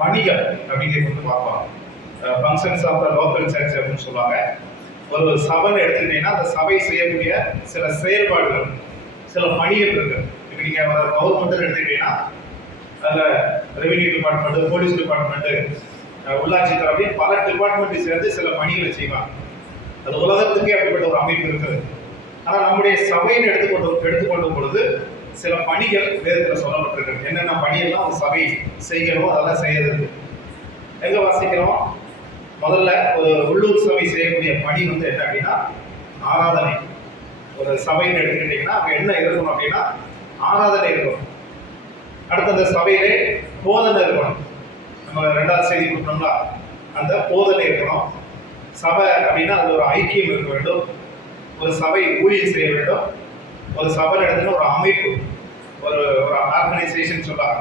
பணிகள் அப்படிங்கிறது வந்து பார்ப்பாங்க. Functions of the local church அப்படின்னு சொல்லுவாங்க. ஒரு சபைன்னு எடுத்துக்கிட்டீங்கன்னா அந்த சபை செய்யக்கூடிய சில செயல்பாடுகள், சில பணிகள் இருக்கு. இப்போ நீங்கள் கவர்மெண்ட் எடுத்துக்கிட்டீங்கன்னா அதில் ரெவென்யூ டிபார்ட்மெண்ட்டு, போலீஸ் டிபார்ட்மெண்ட்டு, உள்ளாட்சித்துறை அப்படின்னு பல டிபார்ட்மெண்ட்டை சேர்ந்து சில பணிகளை செய்வாங்க. அது உலகத்துக்கே அப்படிப்பட்ட ஒரு அமைப்பு இருக்குது. ஆனால் நம்முடைய சபைன்னு எடுத்துக்கொள்ளும் பொழுது சில பணிகள் வேதத்தில் சொல்லப்பட்டிருக்கு. என்னென்ன பணியெல்லாம் ஒரு சபை செய்யணும், அதெல்லாம் செய்யறது. எங்கே வாசிக்கிறோம்? முதல்ல ஒரு உள்ளூர் சபை செய்யக்கூடிய பணி வந்து என்ன அப்படின்னா ஆராதனை. ஒரு சபைன்னு எடுத்துக்கிட்டிங்கன்னா அங்கே என்ன இருக்கணும் அப்படின்னா ஆராதனை இருக்கணும். அடுத்து அந்த சபையிலே போதனை இருக்கணும். நம்ம 2வது செய்தி கொடுத்தோம்னா அந்த போதனை இருக்கணும். சபை அப்படின்னா அது ஒரு ஐக்கியம் இருக்க வேண்டும். ஒரு சபை ஊழியம் செய்ய வேண்டும். ஒரு சபை இடத்துல ஒரு அமைப்பு, ஒரு ஆர்கனைசேஷன் சொல்லலாம்.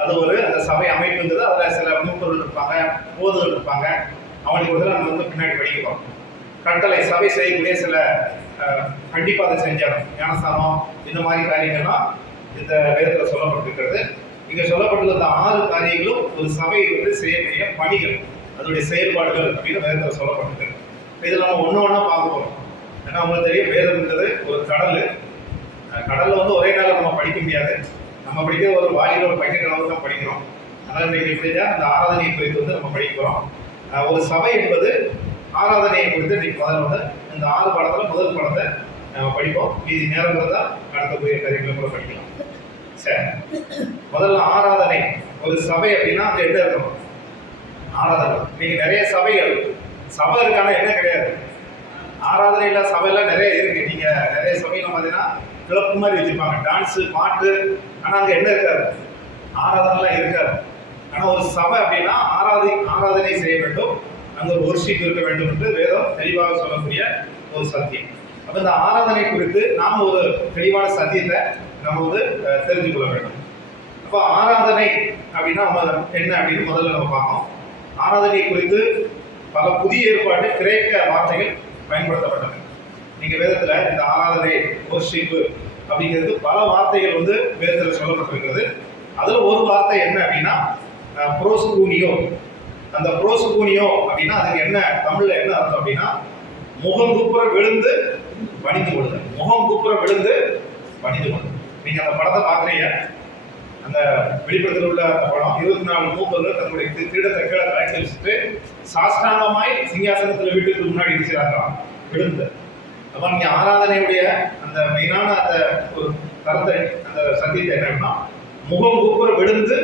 அது ஒரு அந்த சபை அமைப்புங்கிறது அதில் சில மூப்பர்கள் இருப்பாங்க, போதர்கள் இருப்பாங்க. அவங்களுக்கு வந்து நம்ம வந்து பின்னாடி படிக்கிறோம். கட்டளை சபை செய்யக்கூடிய சில கண்டிப்பாக அதை செஞ்சாலும் ஞானஸ்தானம் இந்த மாதிரி காரியங்கள்லாம் இந்த வேதத்தில் சொல்லப்பட்டிருக்கிறது. இங்கே சொல்லப்பட்டுள்ள இந்த 6 காரியங்களும் ஒரு சபை வந்து செய்யக்கூடிய பணிகள், அதனுடைய செயல்பாடுகள் அப்படின்னு வேதத்தில் சொல்லப்பட்டிருக்கு. இதில் நம்ம ஒன்று பார்க்க போகிறோம். ஏன்னா உங்களுக்கு தெரியும், வேதம்ன்றது ஒரு கடல். கடலில் வந்து ஒரே நாளில் நம்ம படிக்க முடியாது. நம்ம படிக்கிற ஒரு வாயில ஒரு பக்கெட் அளவு தான் படிக்கிறோம். அதனால் இன்றைக்கு எப்படியா அந்த ஆராதனையை குறித்து வந்து நம்ம படிக்கிறோம். ஒரு சபை என்பது ஆராதனையை குறித்து இன்றைக்கு முதல்ல வந்து இந்த 6 பாடத்தில் முதல் பாடத்தை நம்ம படிப்போம். மீதி நேரம் தான் அடுத்தக்கூடிய காரியங்களை கூட படிக்கலாம். சரி, முதல்ல ஆராதனை. ஒரு சபை அப்படின்னா அங்கே என்ன இருக்கணும்? ஆராதனை. இன்னைக்கு நிறைய சபைகள் சபை இருக்கான என்ன கிடையாது. ஆராதனை இல்ல சபையெல்லாம் நிறைய இருக்கு. நீங்க நிறைய சபையில பார்த்தீங்கன்னா கிளப்பு மாதிரி வச்சிருப்பாங்க, டான்ஸு, பாட்டு. ஆனால் அங்கே என்ன இருக்காது? ஆராதனைலாம் இருக்காது. ஆனால் ஒரு சபை அப்படின்னா ஆராதனை செய்ய வேண்டும், அங்கே ஒரு ஒர்ஷிப் இருக்க வேண்டும் என்று வேதம் தெளிவாக சொல்லக்கூடிய ஒரு சத்தியம். அப்போ இந்த ஆராதனை குறித்து நாம் ஒரு தெளிவான சத்தியத்தை நம்ம வந்து தெரிஞ்சு கொள்ள வேண்டும். அப்போ ஆராதனை அப்படின்னா என்ன அப்படின்னு முதல்ல நம்ம பார்ப்போம். ஆராதனை குறித்து பல புதிய ஏற்பாட்டு கிரேக்க வார்த்தைகள் பயன்படுத்தப்பட்டது. நீங்க வேதத்துல இந்த ஆராதனை, வொர்ஷிப் அப்படிங்கிறது பல வார்த்தைகள் வந்து வேதத்தில் சொல்லப்பட்டிருக்கிறது. அதுல ஒரு வார்த்தை என்ன அப்படின்னா புரோஸ்கூனியோ. அந்த புரோஸ்கூனியோ அப்படின்னா அதுக்கு என்ன தமிழ்ல என்ன அர்த்தம் அப்படின்னா முகம் குப்புற விழுந்து பணிந்து கொள்ளுதல். முகம் குப்புற விழுந்து பணிந்து கொள்ளுதல். நீங்க அந்த படத்தை பார்க்குறீங்க, அந்த வெளிப்படத்தில் உள்ள அந்த படம் 24 மூப்பர்கள் தன்னுடைய கிரீடத்தை கீழே கழட்டி வச்சுட்டு சாஷ்டாங்கமாய் சிங்காசனத்தில் வீட்டுக்கு முன்னாடி இருக்கிறாங்களாம் விழுந்து. அப்போ நீங்க ஆராதனையுடைய அந்த மெயினான அந்த ஒரு கருத்தை, அந்த சத்தியத்தை என்னன்னா முகம் குப்புற விழுந்து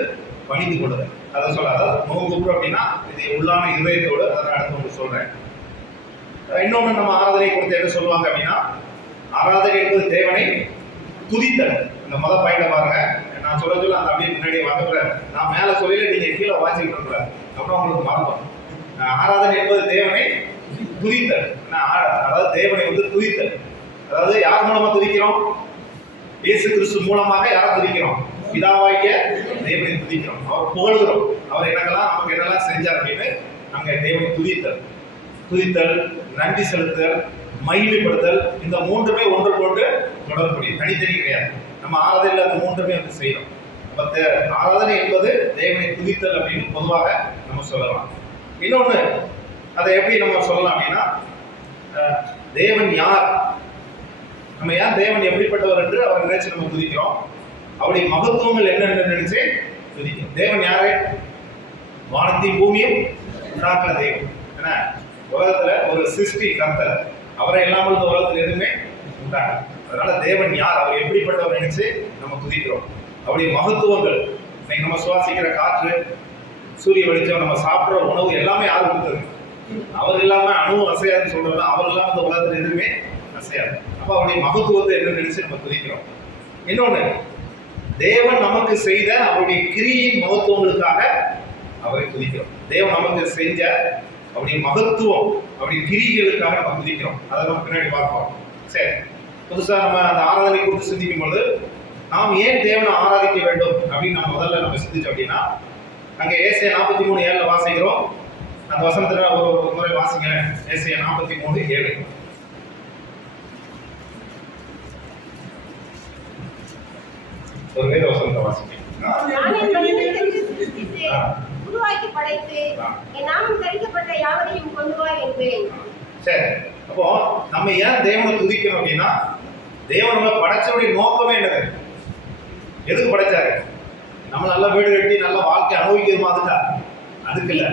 பணிந்து கொள்ளுதல். அதை சொல்ல, அதாவது முகம் குப்புற அப்படின்னா இது உள்ளான இதயத்தோடு. அதை அடுத்து உங்களுக்கு சொல்றேன். இன்னொன்று நம்ம ஆராதனை கொடுத்து என்ன சொல்லுவாங்க அப்படின்னா ஆராதனை என்பது தேவனை துதித்தல். இந்த மொதல் பாயிண்ட பாருங்க. நான் சொல்ல அந்த அப்படியே முன்னாடி வாங்கக்கூட நான் மேலே சொல்லல, நீங்க கீழே வாசிக்கிட்டு இருக்கிற அப்புறம் உங்களுக்கு மறந்தோம். ஆராதனை என்பது தேவனை துதித்தல். அதாவது தேவனை வந்து துதித்தல். அதாவது யார் மூலமா துதிக்கிறோம்? இயேசு கிறிஸ்து மூலமாக யாரை துதிக்கிறோம்? பிதாவாகிய தேவனை துதிக்கிறோம். அவர் புகழுகிறோம். அவர் எனக்கெல்லாம் நமக்கு என்னெல்லாம் செஞ்சார் அப்படின்னு நாங்க தேவனை துதித்தல். துதித்தல், நன்றி செலுத்தல், மகிமைப்படுத்தல், இந்த 3மே ஒன்றுக்கொண்டு தொடர்புடைய, தனித்தனி கிடையாது. நம்ம ஆராதனையில் அந்த 3மே வந்து செய்யணும். ஆராதனை என்பது தேவனை துதித்தல் அப்படின்னு பொதுவாக நம்ம சொல்லலாம். இன்னொன்று அதை எப்படி நம்ம சொல்லலாம் அப்படின்னா தேவன் யார், நம்ம ஏன் தேவன் எப்படிப்பட்டவர் என்று அவர் நினைச்சு நம்ம துதிக்கிறோம். அவருடைய மகத்துவங்கள் என்னென்னு நினைச்சு துதிக்கிறோம். தேவன் யாரு? வானத்தையும் பூமியும் உண்டாக்குற தெய்வம். என்ன உலகத்துல ஒரு சிருஷ்டி கர்த்தர், அவரை இல்லாமல் இந்த உலகத்தில் எதுவுமே உண்டாங்க. அதனால தேவன் யார், அவர் எப்படிப்பட்டவர் நினைச்சு நம்ம துதிக்கிறோம். அவருடைய மகத்துவங்கள், இன்னைக்கு நம்ம சுவாசிக்கிற காற்று, சூரிய வெளிச்சம், நம்ம சாப்பிட்ற உணவு எல்லாமே யார் கொடுத்தது? அவர் இல்லாம அணுவும் அசையாதுன்னு சொல்றது, அவர் இல்லாம இந்த உலகத்தில் எதுவுமே அசையாது. அப்ப அவருடைய மகத்துவத்தை என்ன நினைச்சு நம்ம துதிக்கிறோம். இன்னொன்னு, தேவன் நமக்கு செய்த அவருடைய கிரியின் மகத்துவங்களுக்காக அவரை துதிக்கிறோம். தேவன் நமக்கு செஞ்ச அவருடைய மகத்துவம், அவருடைய கிரிகளுக்காக நம்ம துதிக்கிறோம். அதை நம்ம பின்னாடி பார்ப்போம். சரி, புதுசா நம்ம அந்த ஆராதனை குறித்து சிந்திக்கும் பொழுது நாம் ஏன் தேவனை ஆராதிக்க வேண்டும் அப்படின்னு நம்ம முதல்ல நம்ம சிந்திச்சோம் அப்படின்னா, அங்கே ஏசாயா 43:7 வாசிக்கிறோம். அந்த வசனத்துல ஒரு முறை வாசிங்க. ஏசாயா 43:7. ஒரு வேத வசனத்தை வாசிங்க. உருவாக்கி படைத்து என் நாமம் தரிக்கப்பட்ட யாவரையும் கொண்டு வா என்பேன். சரி, அப்போ நம்ம ஏன் தேவனை துதிக்கணும் அப்படின்னா, தேவன் நம்மளை படைச்சவருடைய நோக்கமே என்னது? எதுக்கு படைச்சாரு? நம்ம நல்ல வீடு கட்டி நல்ல வாழ்க்கை அனுபவிக்கிற மாதிரி அதுக்கு இல்லை.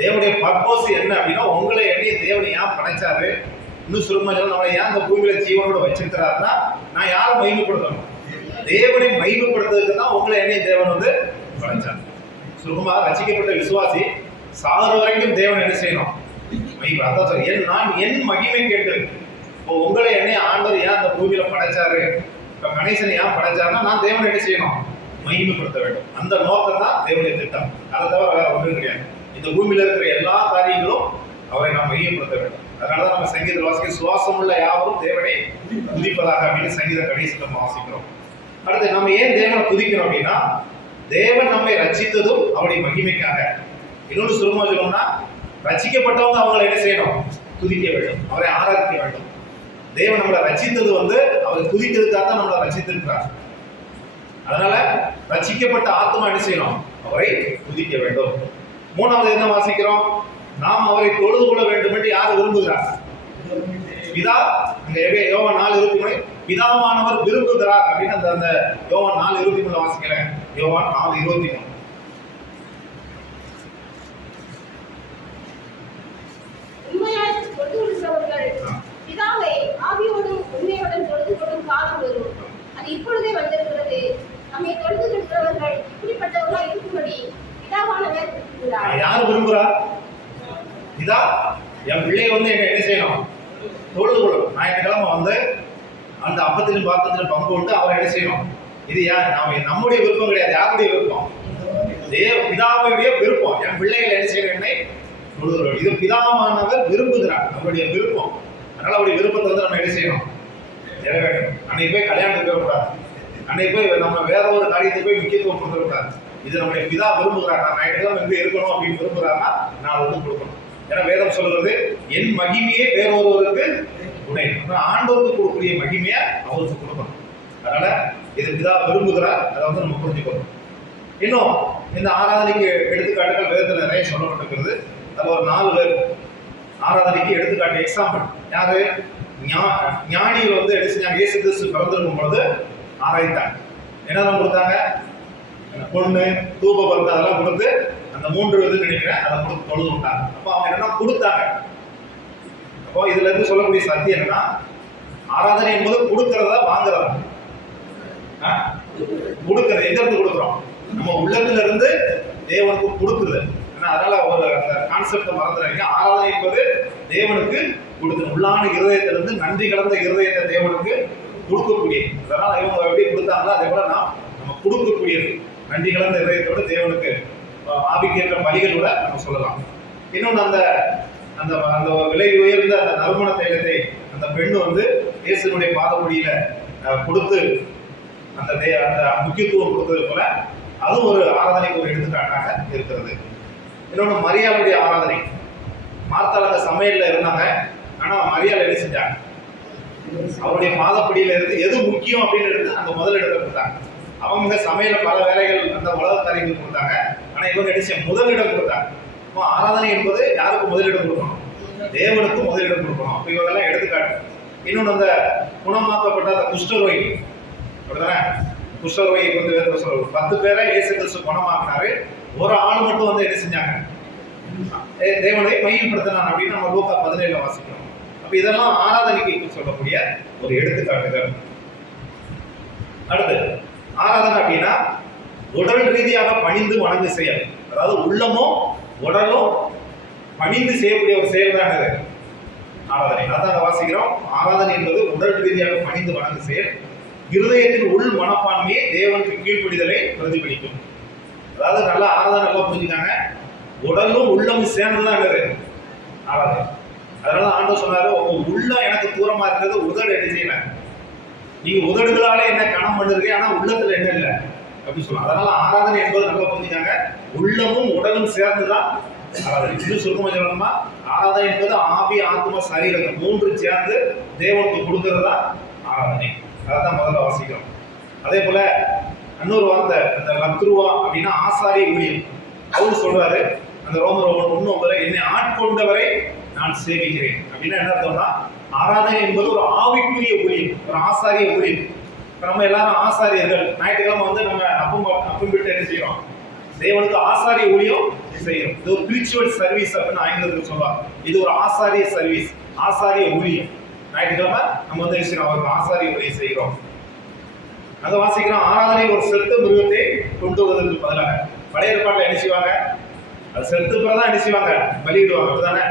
தேவனுடைய பர்பஸ் என்ன அப்படின்னா, உங்களை என்னையும் தேவனை ஏன் படைச்சாரு, இன்னும் சுருக்கமா நம்மளை ஏன் இந்த பூமியில ஜீவனோட வச்சிருக்கிறாருன்னா, நான் யாரை மகிமைப்படுத்தணும்? தேவனை மகிமைப்படுத்துறதுக்கு தான் உங்களை என்னையும் தேவன் வந்து படைச்சார். சுருக்கமா ரசிக்கப்பட்ட விசுவாசி சாகுற வரைக்கும் தேவன் என்ன செய்யணும்? மகிமை. அதான் நான் என் மகிமை கேட்டு, இப்போ உங்களை என்னை ஆண்டவர் ஏன் அந்த பூமியில படைச்சாரு, இப்போ கணேசனை ஏன் படைச்சாருன்னா, நான் தேவனை என்ன செய்யணும்? மகிமைப்படுத்த வேண்டும். அந்த நோக்கம் தான் தேவனுடைய திட்டம். அதை தவிர வேற ஒன்றும் கிடையாது. இந்த பூமியில இருக்கிற எல்லா காரியங்களும் அவரை நாம் மகிமைப்படுத்த வேண்டும். அதனாலதான் நம்ம சங்கீத வாசிக்க சுவாசம் உள்ள யாவரும் தேவனை துதிப்பதாக அப்படின்னு சங்கீத கடைசியில் நம்ம வாசிக்கிறோம். அடுத்து நம்ம ஏன் தேவனை துதிக்கிறோம் அப்படின்னா, தேவன் நம்மை ரட்சித்ததும் அவருடைய மகிமைக்காக. இன்னொன்று சுருக்கமா சொல்லணும்னா, ரட்சிக்கப்பட்டவங்க அவங்களை என்ன செய்யணும்? துதிக்க வேண்டும், அவரை ஆராதிக்க வேண்டும். தேவன் நம்மளை ரட்சித்தது வந்து அவரை துதிக்கிறதுக்காக தான் நம்மளை ரட்சித்திருக்கிறார். அதனால ரட்சிக்கப்பட்ட ஆத்மா என்ன செய்யணும்? அவரை துதிக்க வேண்டும். மூணாவது என்ன வாசிக்கிறோம்? நாம் அவரை தொழுது கொள்ள வேண்டும் என்று யார் விரும்புகிறார்? பிதா. யோவான் 4:23 பிதாவானவர் விரும்புகிறார் அப்படின்னு அந்த யோவான் 4:23 வாசிக்கிறேன். யோவான் 4:23 பிதாவை ஆவியோடும் உண்மையோடும் தொழுது கொள்ளும் காலம் வரும், அது இப்பொழுதே வந்திருக்கிறது. நம்மை தொழுது கொள்கிறவர்கள் இப்படிப்பட்டவர்களா இருக்கும்படி பிதாவானவர் விரும்புகிறார். யார் விரும்புகிறார்? பிதா. என் பிள்ளையை வந்து என்ன செய்யணும்? தொழுது கொள்ளும். ஞாயிற்றுக்கிழமை வந்து அந்த அப்பத்திலும் பாத்திரத்திலும் பங்கு கொண்டு அவரை என்ன செய்யணும்? இது நம்முடைய விருப்பம் கிடையாது. யாருடைய விருப்பம்? பிதாவுடைய விருப்பம். என் பிள்ளைகள் என்ன செய்யணும்? என்னை தொழுது கொள்ளும். இது பிதாவானவர் விரும்புகிறார், அவருடைய விருப்பம். அதனால அவருடைய விருப்பத்தை வந்து நம்ம என்ன செய்யணும்? நிறைவேற்றணும். அன்னைக்கு போய் கல்யாணத்துக்கு போகக்கூடாது, அன்னைக்கு போய் நம்ம வேற ஒரு காரியத்துக்கு போய் முக்கியத்துவம் கொடுக்கக்கூடாது. இது நம்முடைய பிதா விரும்புகிறார். நான் ஞாயிற்றுக்கிழமை எங்க இருக்கணும் அப்படின்னு விரும்புகிறாருன்னா நான் வந்து கொடுக்கணும். ஏன்னா வேதம் சொல்றது, என் மகிமையே வேறொருவருக்கு துணை. ஆண்டவருக்கு கொடுக்கக்கூடிய மகிமையை அவருக்கு கொடுக்கணும். அதனால இது பிதா விரும்புகிறார். அதை வந்து நம்ம புரிஞ்சுக்கணும். இன்னும் இந்த ஆராதனைக்கு எடுத்துக்காட்டுகள் வேதத்தில் நிறைய சொல்லப்பட்டிருக்கிறது. அது ஒரு 4 பேர் ஆராதனைக்கு எடுத்துக்காட்டு எக்ஸாம்பிள். யாரு? ஞானிகள் வந்து எடுத்துட்டாங்க. இயேசு கிறிஸ்து பிறந்திருக்கும் பொழுது ஆராய்த்தாங்க. என்னதான் கொடுத்தாங்க? பொண்ணு, தூப பருத்து அதெல்லாம் கொடுத்து அந்த 3 இது நினைக்கிறேன், அதை கொடுத்து தொழுது விட்டாங்க. அப்போ அவங்க என்னன்னா கொடுத்தாங்க. அப்போ இதுல இருந்து சொல்லக்கூடிய சத்தியம் என்னன்னா, ஆராதனை என்பது கொடுக்கறதா வாங்குறதா? கொடுக்கறது. எங்க இருந்து கொடுக்குறோம்? நம்ம உள்ளத்துல இருந்து தேவனுக்கு கொடுக்குறது. அதனால ஒரு அந்த கான்செப்டை மறந்துடுறீங்க. ஆராதனை என்பது தேவனுக்கு கொடுக்கணும். உள்ளான இருதயத்திலிருந்து நன்றி கலந்த இருதயத்தை தேவனுக்கு கொடுக்கக்கூடியது. அதனால இவங்க எப்படி கொடுத்தாங்களோ அதே போல நம்ம கொடுக்கக்கூடியது. நன்றி கலந்த இதயத்தோட தேவனுக்கு ஆபிக்கேற்ற பலிகளோட நம்ம சொல்லலாம். இன்னொன்று அந்த அந்த அந்த விலை உயர்ந்த அந்த நறுமண தைலத்தை அந்த பெண் வந்து இயேசுனுடைய பாதப்படியில கொடுத்து அந்த அந்த முக்கியத்துவம் கொடுத்தது போல அதுவும் ஒரு ஆராதனைக்கு ஒரு எடுத்துக்காட்டாக இருக்கிறது. இன்னொன்று மரியாளுடைய ஆராதனை. மார்த்தாள் அந்த சமையல்ல இருந்தாங்க, ஆனா மரியாள் என்ன செஞ்சாங்க? அவருடைய பாதப்படியில இருந்து எது முக்கியம் அப்படின்னு எடுத்து அந்த முதலிடத்தை கொடுத்தாங்க. அவங்க சமையல பல வேலைகள் அந்த உலக காரியங்கள் கொடுத்தாங்க, ஆனா இவங்க என்ன முதலிடம் கொடுத்தாங்க. ஆராதனை என்பது யாருக்கு முதலிடம் கொடுக்கணும்? தேவனுக்கு முதலிடம் கொடுக்கணும். அப்ப இவங்கெல்லாம் எடுத்துக்காட்டு. இன்னொன்று அந்த குணமாக்கப்பட்ட அந்த குஷ்டரோகி, அப்படிதானே? குஷ்டரோகி வந்து 10 பேரை இயேசு கிறிஸ்து குணமாக்கினாரு. ஒரு ஆள் மட்டும் வந்து என்ன செஞ்சாங்க? தேவனை மையப்படுத்தினான் அப்படின்னு நம்ம லூக்கா 17 வாசிக்கிறோம். அப்ப இதெல்லாம் ஆராதனைக்கு சொல்லக்கூடிய ஒரு எடுத்துக்காட்டுகள். அடுத்து ஆராதனை அப்படின்னா உடல் ரீதியாக பணிந்து வணங்கு செயல். அதாவது உள்ளமும் உடலும் பணிந்து செய்யக்கூடிய ஒரு செயல் தான் ஆராதனை. அதான் வாசிக்கிறோம். ஆராதனை என்பது உடல் ரீதியாக பணிந்து வணங்கு செயல். இருதயத்தின் உள் மனப்பான்மையை தேவனுக்கு கீழ்ப்படிதலை பிரதிபலிக்கும். அதாவது நல்ல ஆராதனை நல்லா புரிஞ்சுக்காங்க. உடலும் உள்ளமும் சேர்ந்துதான் ஆராதனை. அதனால ஆண்டவர் சொன்னாரு, உங்க உள்ள எனக்கு தூரமா இருக்கிறது உதடு என்ன செய்யல. நீங்க உதடுகளால என்ன கணம் பண்ணிருக்கீங்க, ஆனா உள்ளத்துல என்ன இல்லை அப்படின்னு சொல்லுவாங்க. அதனால ஆராதனை என்பது நல்லா புரிஞ்சுக்காங்க. உள்ளமும் உடலும் சேர்ந்துதான் ஆராதனை. இன்னும் சுருக்கமா சொல்லணுமா, ஆராதனை என்பது ஆவி, ஆத்மா, சரீரம் 3 சேர்ந்து தேவனுக்கு கொடுக்கறதா ஆராதனை. அதான் முதல்ல வாசிக்கிறோம். அதே போல இன்னொரு வார்த்தை, அந்த லத்ருவா அப்படின்னா ஆசாரிய ஊழியம். அவர் சொல்றாரு அந்த ரோமர் 1:9 என்னை ஆட்கொண்டவரை நான் சேவிக்கிறேன் அப்படின்னா என்ன அர்த்தம்னா ஆராதனை என்பது ஒரு ஆவிக்குரிய ஊழியம், ஒரு ஆசாரிய ஊழியம். இப்ப நம்ம எல்லாரும் ஆசாரியர்கள். ஞாயிற்றுக்கிழமை வந்து நம்ம அப்பம் விட்டு என்ன செய்யறோம்? தேவனுக்கு ஆசாரிய ஊழியம் செய்யறோம். இது ஒரு ஸ்பிரிச்சுவல் சர்வீஸ் அப்படின்னு ஆங்கிலத்தில் சொல்லுவாங்க. இது ஒரு ஆசாரிய சர்வீஸ், ஆசாரிய ஊழியம். ஞாயிற்றுக்கிழமை நம்ம வந்து என்ன செய்யறோம்? அவருக்கு ஆசாரிய ஊழியம் செய்கிறோம். அதை வாசிக்கிறோம். ஆராதனை ஒரு செத்த மிருகத்தை கொண்டு வருவதற்கு பதிலாக பழைய ஏற்பாட்டில் என்ன செய்வாங்க? அது செத்து பிறதான் என்ன செய்வாங்க? பலியிடுவாங்க, அப்படிதானே?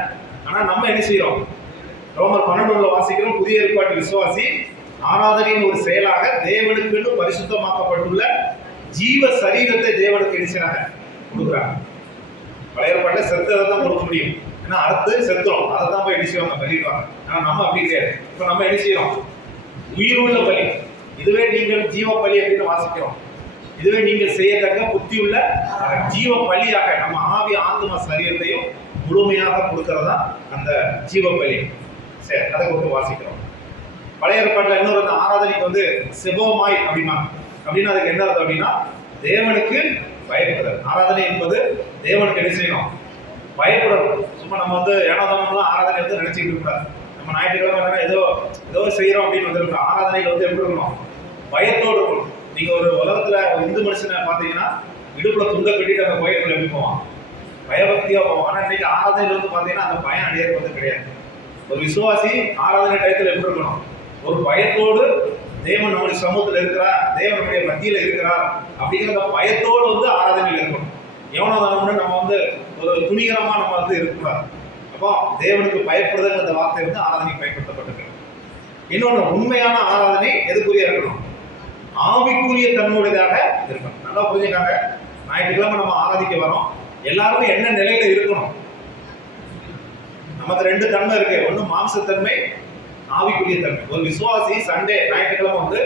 ஆனா நம்ம என்ன செய்யறோம்? ரோமர் 12 வாசிக்கிறோம். புதிய ஏற்பாட்டு விசுவாசி ஆராதனையின் ஒரு செயலாக தேவனுக்கு பரிசுத்தமாக்கப்பட்டுள்ள ஜீவ சரீரத்தை தேவனுக்கு என்ன கொடுக்குறாங்க. பழைய ஏற்பாட்டில் செத்ததை தான் கொடுக்க முடியும். ஏன்னா அறுத்து செத்துறோம், அதை தான் போய் என்ன செய்வாங்க? பலியிடுவாங்க. ஆனா நம்ம அப்படி கிடையாது. இப்ப நம்ம என்ன செய்யறோம்? உயிருள்ள பலி. இதுவே நீங்கள் ஜீவ பலி அப்படின்னு வாசிக்கிறோம். இதுவே நீங்கள் செய்யத்தக்க புத்தியுள்ள ஜீவ பலியாக நம்ம ஆவி ஆத்ம சரீரத்தையும் முழுமையாக கொடுக்கறதா அந்த ஜீவ பலி. சரி, அதை கொடுத்து வாசிக்கிறோம். பழைய ஏற்பாட்டில் இன்னொரு அந்த ஆராதனைக்கு வந்து செபோமாய் அப்படின்னா அதுக்கு என்ன அர்த்தம் அப்படின்னா தேவனுக்கு பயப்படுதல். ஆராதனை என்பது தேவனுக்கு என்ன செய்யணும்? பயப்படணும். சும்மா நம்ம வந்து ஏனாதானம்லாம் ஆராதனை வந்து நினைச்சிட்டு இருக்காது. நம்ம ஞாயிற்றுக்கிழமை ஏதோ செய்யறோம் அப்படின்னு வந்து ஆராதனையில வந்து எப்படி இருக்கணும்? பயத்தோடு இருக்கணும். நீங்க ஒரு உலகத்துல இந்து மனுஷனை பாத்தீங்கன்னா இடுப்புல துண்ட கட்டிட்டு அந்த பயத்துல எப்படி போவான்? பயபக்தியா போவான். ஆனா இன்னைக்கு ஆராதனையில வந்து பாத்தீங்கன்னா அந்த பயம் அடையிறது வந்து கிடையாது. ஒரு விசுவாசி ஆராதனை டயத்துல எப்படி இருக்கணும்? ஒரு பயத்தோடு தேவன் நம்முடைய சமூகத்தில் இருக்கிறார், தேவன் நம்முடைய மத்தியில இருக்கிறார் அப்படிங்கிற அந்த பயத்தோடு வந்து ஆராதனையில் இருக்கணும். எவனோ நம்ம வந்து ஒரு துணிகரமா நம்ம வந்து இருக்கக்கூடாது. அப்போ தேவனுக்கு பயப்படுதல் அந்த வார்த்தை வந்து ஆராதனைக்கு பயன்படுத்தப்பட்டிருக்கு. இன்னொன்று, உண்மையான ஆராதனை எதுக்குரிய இருக்கணும்? ஆவிக்குரிய தன்மையுடையதாக இருக்கணும். நல்லா புரிஞ்சுக்காங்க. ஞாயிற்றுக்கிழமை நம்ம ஆராதிக்க வரோம். எல்லாருமே என்ன நிலையில இருக்கணும்? நமக்கு 2 தன்மை இருக்கு. ஒண்ணு மாம்சத்தன்மை, ஆவிக்குரிய தன்மை. ஒரு விசுவாசி சண்டே ஞாயிற்றுக்கிழமை வந்து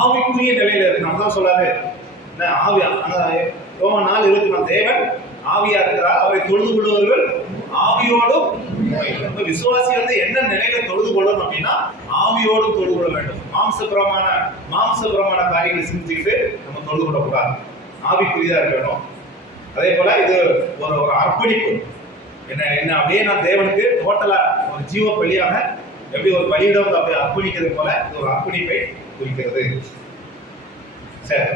ஆவிக்குரிய நிலையில இருக்கு. நம்ம தான் சொல்லாரு ஆவியா ரோமன் 4:24 தேவன் ஆவியா இருக்கிறார், அவரை தொழுது கொள்பவர்கள் ஆவியோடும். விசுவாசி வந்து என்ன நிலையில தொழுது கொள்ளணும் அப்படின்னா ஆவியோடும் தொழுது கொள்ள வேண்டும். மாம்சபுரமான காரியங்களை சிந்திச்சுக்கிட்டு நம்ம தொழுது கொள்ளக்கூடாது. ஆவிக்குரியதா இருக்கணும். அதே போல இது ஒரு அர்ப்பணிப்பு. என்ன அப்படியே நான் தேவனுக்கு டோட்டலா ஒரு ஜீவ பலியாக எப்படி ஒரு பலியிடம் அப்படியே அர்ப்பணிக்கிறது போல இது ஒரு அர்ப்பணிப்பை குறிக்கிறது. சரி,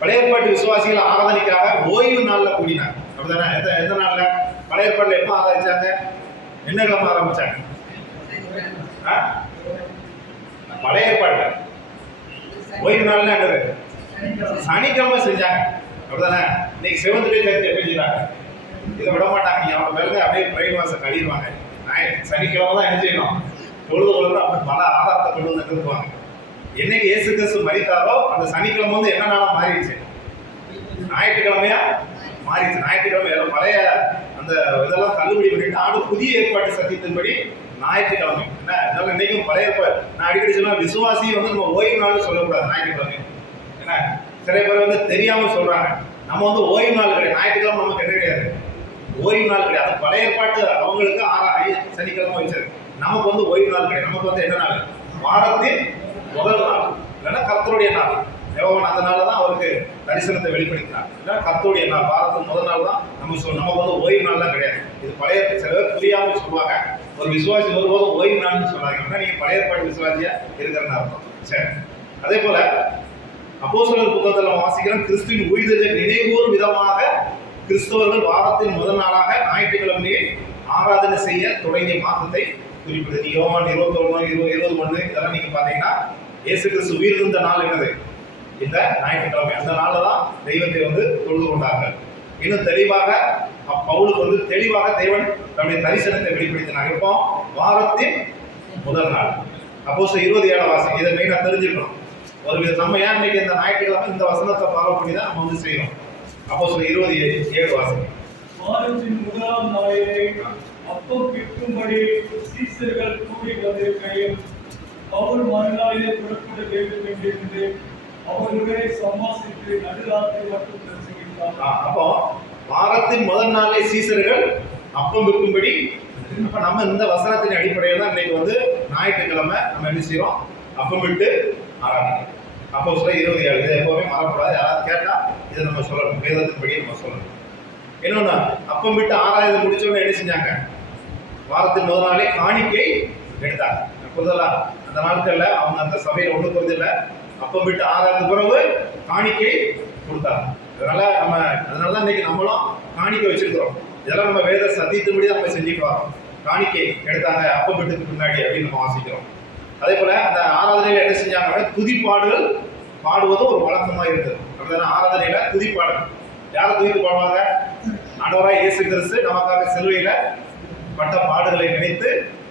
பழைய ஏற்பாட்டு விசுவாசிகள் ஆராதனைக்காக ஓய்வு நாள்ல கூடினாங்க, அப்படிதானே? எந்த நாள்ல? பழைய ஏற்பாட்டுல எப்ப ஆராதிச்சாங்க? என்ன கிழமை ஆரம்பிச்சாங்க? பழைய ஏற்பாட்டுல ஓய்வு நாள்ல என்னது? சனிக்கிழமை செஞ்சாங்க, அப்படிதானே? இன்னைக்கு செவன்த் டே சர்ச் எப்படி செய்யறாங்க? இதை விட மாட்டாங்க. நீங்க அவங்க மேல அப்படியே பிரைன் வாசம் கழிடுவாங்க. சனிக்கிழமை தான் என்ன செய்யணும்? தொழுது கொள்ளும். அப்படி பல ஆதாரத்தை கொண்டு வந்து நிறுத்துவாங்க. என்னைக்கு இயேசு கிறிஸ்து மரித்தாரோ அந்த சனிக்கிழமை வந்து என்ன நாளா மாறிடுச்சு? ஞாயிற்றுக்கிழமையா மாறிடுச்சு. ஞாயிற்றுக்கிழமை பழைய அந்த இதெல்லாம் தள்ளுபடி பண்ணிட்டு ஆண்டு புதிய ஏற்பாட்டு சத்தியத்தின்படி ஞாயிற்றுக்கிழமை. என்ன இதெல்லாம் இன்னைக்கும் பழைய ஏற்பாடு. நான் அடிக்கடி சொல்லுவேன், விசுவாசி வந்து நம்ம ஓய்வு நாள்னு சொல்லக்கூடாது ஞாயிற்றுக்கிழமை. என்ன சில பேர் வந்து தெரியாம சொல்றாங்க. நம்ம வந்து ஓய்வு நாள் கிடையாது. ஞாயிற்றுக்கிழமை நமக்கு என்ன கிடையாது? ஓய்வு நாள் கிடையாது. பழைய ஏற்பாட்டு அவங்களுக்கு சனிக்கிழமை வச்சது. நமக்கு வந்து ஓய்வு நாள் கிடையாது. நமக்கு வந்து என்ன நாள்? வாரத்தின் முதல் நாள், இல்லைன்னா கர்த்தருடைய நாள். யோவான் அந்த நாள் தான் அவருக்கு தரிசனத்தை வெளிப்படுத்தினார். இல்லைன்னா கர்த்தருடைய நாள், வாரத்தின் முதல் நாள் தான் நமக்கு வந்து ஓய்வு நாள் தான் கிடையாது. இது பழைய சில பேர் புரியாமல் சொல்லுவாங்க. ஒரு விசுவாசி ஒருபோதும் ஓய்வு நாள்னு சொல்லாங்க. நீங்க பழைய ஏற்பாட்டு விசுவாசியா இருக்கிறன்னு அர்த்தம். சரி, அதே போல அப்போஸ்தலர் புத்தகத்தில் நம்ம வாசிக்கிறோம், கிறிஸ்துவின் உயிர்த்தெழுதலை நினைவூறும் விதமாக கிறிஸ்தவர்கள் வாரத்தின் முதல் நாளாக ஞாயிற்றுக்கிழமையை ஆராதனை செய்ய தொடங்கிய மாதத்தை குறிப்பிடுது. யோவான் 21 இதெல்லாம் நீங்க பாத்தீங்கன்னா இயேசு கிறிஸ்து உயிர்த்தெழுந்த நாள் என்னது? இந்த ஞாயிற்றுக்கிழமை. அந்த நாள்ல தான் தெய்வத்தை வந்து தொழுது கொண்டார்கள். இன்னும் தெளிவாக பவுலுக்கு வந்து தெளிவாக தேவன் தன்னுடைய தரிசனத்தை வெளிப்படுத்தினார். இப்போ வாரத்தின் முதல் நாள். அப்போஸ்தலர் 27 வாசகம். இதை மெயினா தெரிஞ்சுக்கணும். ஒரு நம்ம ஏன் இன்னைக்கு இந்த ஞாயிற்றுக்கிழமை இந்த வசனத்தை ஃபாலோ பண்ணி தான் நம்ம வந்து செய்யணும். அப்போஸ்தலர் 27 வாசகம். வாரத்தின் முதலாம் நாளிலே அப்பம் பிற்கும்படி சீசர்கள் கூடி வந்திருக்கையில் பவுல் மறுநாளிலே புறப்பட வேண்டும் என்றிருந்து அவர்களுடைய சம்பாசித்து நடுராத்திரி மட்டும் பிரசங்கித்தார். அப்போ வாரத்தின் முதல் நாளே சீசர்கள் அப்பம் விற்கும்படி. அப்ப நம்ம இந்த வசனத்தின் அடிப்படையில் தான் இன்னைக்கு வந்து ஞாயிற்றுக்கிழமை நம்ம என்ன செய்யறோம்? அப்பம் விட்டு ஆராதிக்கிறோம். அப்போஸ்தலர் 27. இதை எப்பவுமே மறக்கூடாது. யாராவது கேட்டா இதை நம்ம சொல்லணும், வேதத்தின்படி நம்ம சொல்லணும். இன்னொன்னு அப்பம் விட்டு ஆராய்ந்து முடிச்சவங்க என்ன செஞ்சாங்க, வாரத்தின் முதல் நாளே காணிக்கை எடுத்தாங்க. புரிதலா? அந்த நாட்கள்ல அவங்க அந்த சபையில ஒண்ணு புரிதல, அப்பம் விட்டு ஆராய்ந்த பிறகு காணிக்கை கொடுத்தாங்க. அதனாலதான் இன்னைக்கு நம்மளும் காணிக்கை வச்சிருக்கிறோம். இதெல்லாம் நம்ம வேத சத்தியத்தின்படி நம்ம செஞ்சுட்டு வரோம். காணிக்கை எடுத்தாங்க அப்பம் விட்டுக்கு முன்னாடி அப்படின்னு நம்ம வாசிக்கிறோம். அதே போல அந்த ஆராதனையில என்ன செஞ்சாங்க, துதிப்பாடுகள் பாடுவது ஒரு வழக்கமா இருக்குது. ஆராதனையில துதிப்பாடல் யாரை துதித்து பாடுவாங்க? ஆண்டவராய் இயேசு கிறிஸ்து நமக்காக சிலுவையில பட்ட பாடுகளை நினைத்து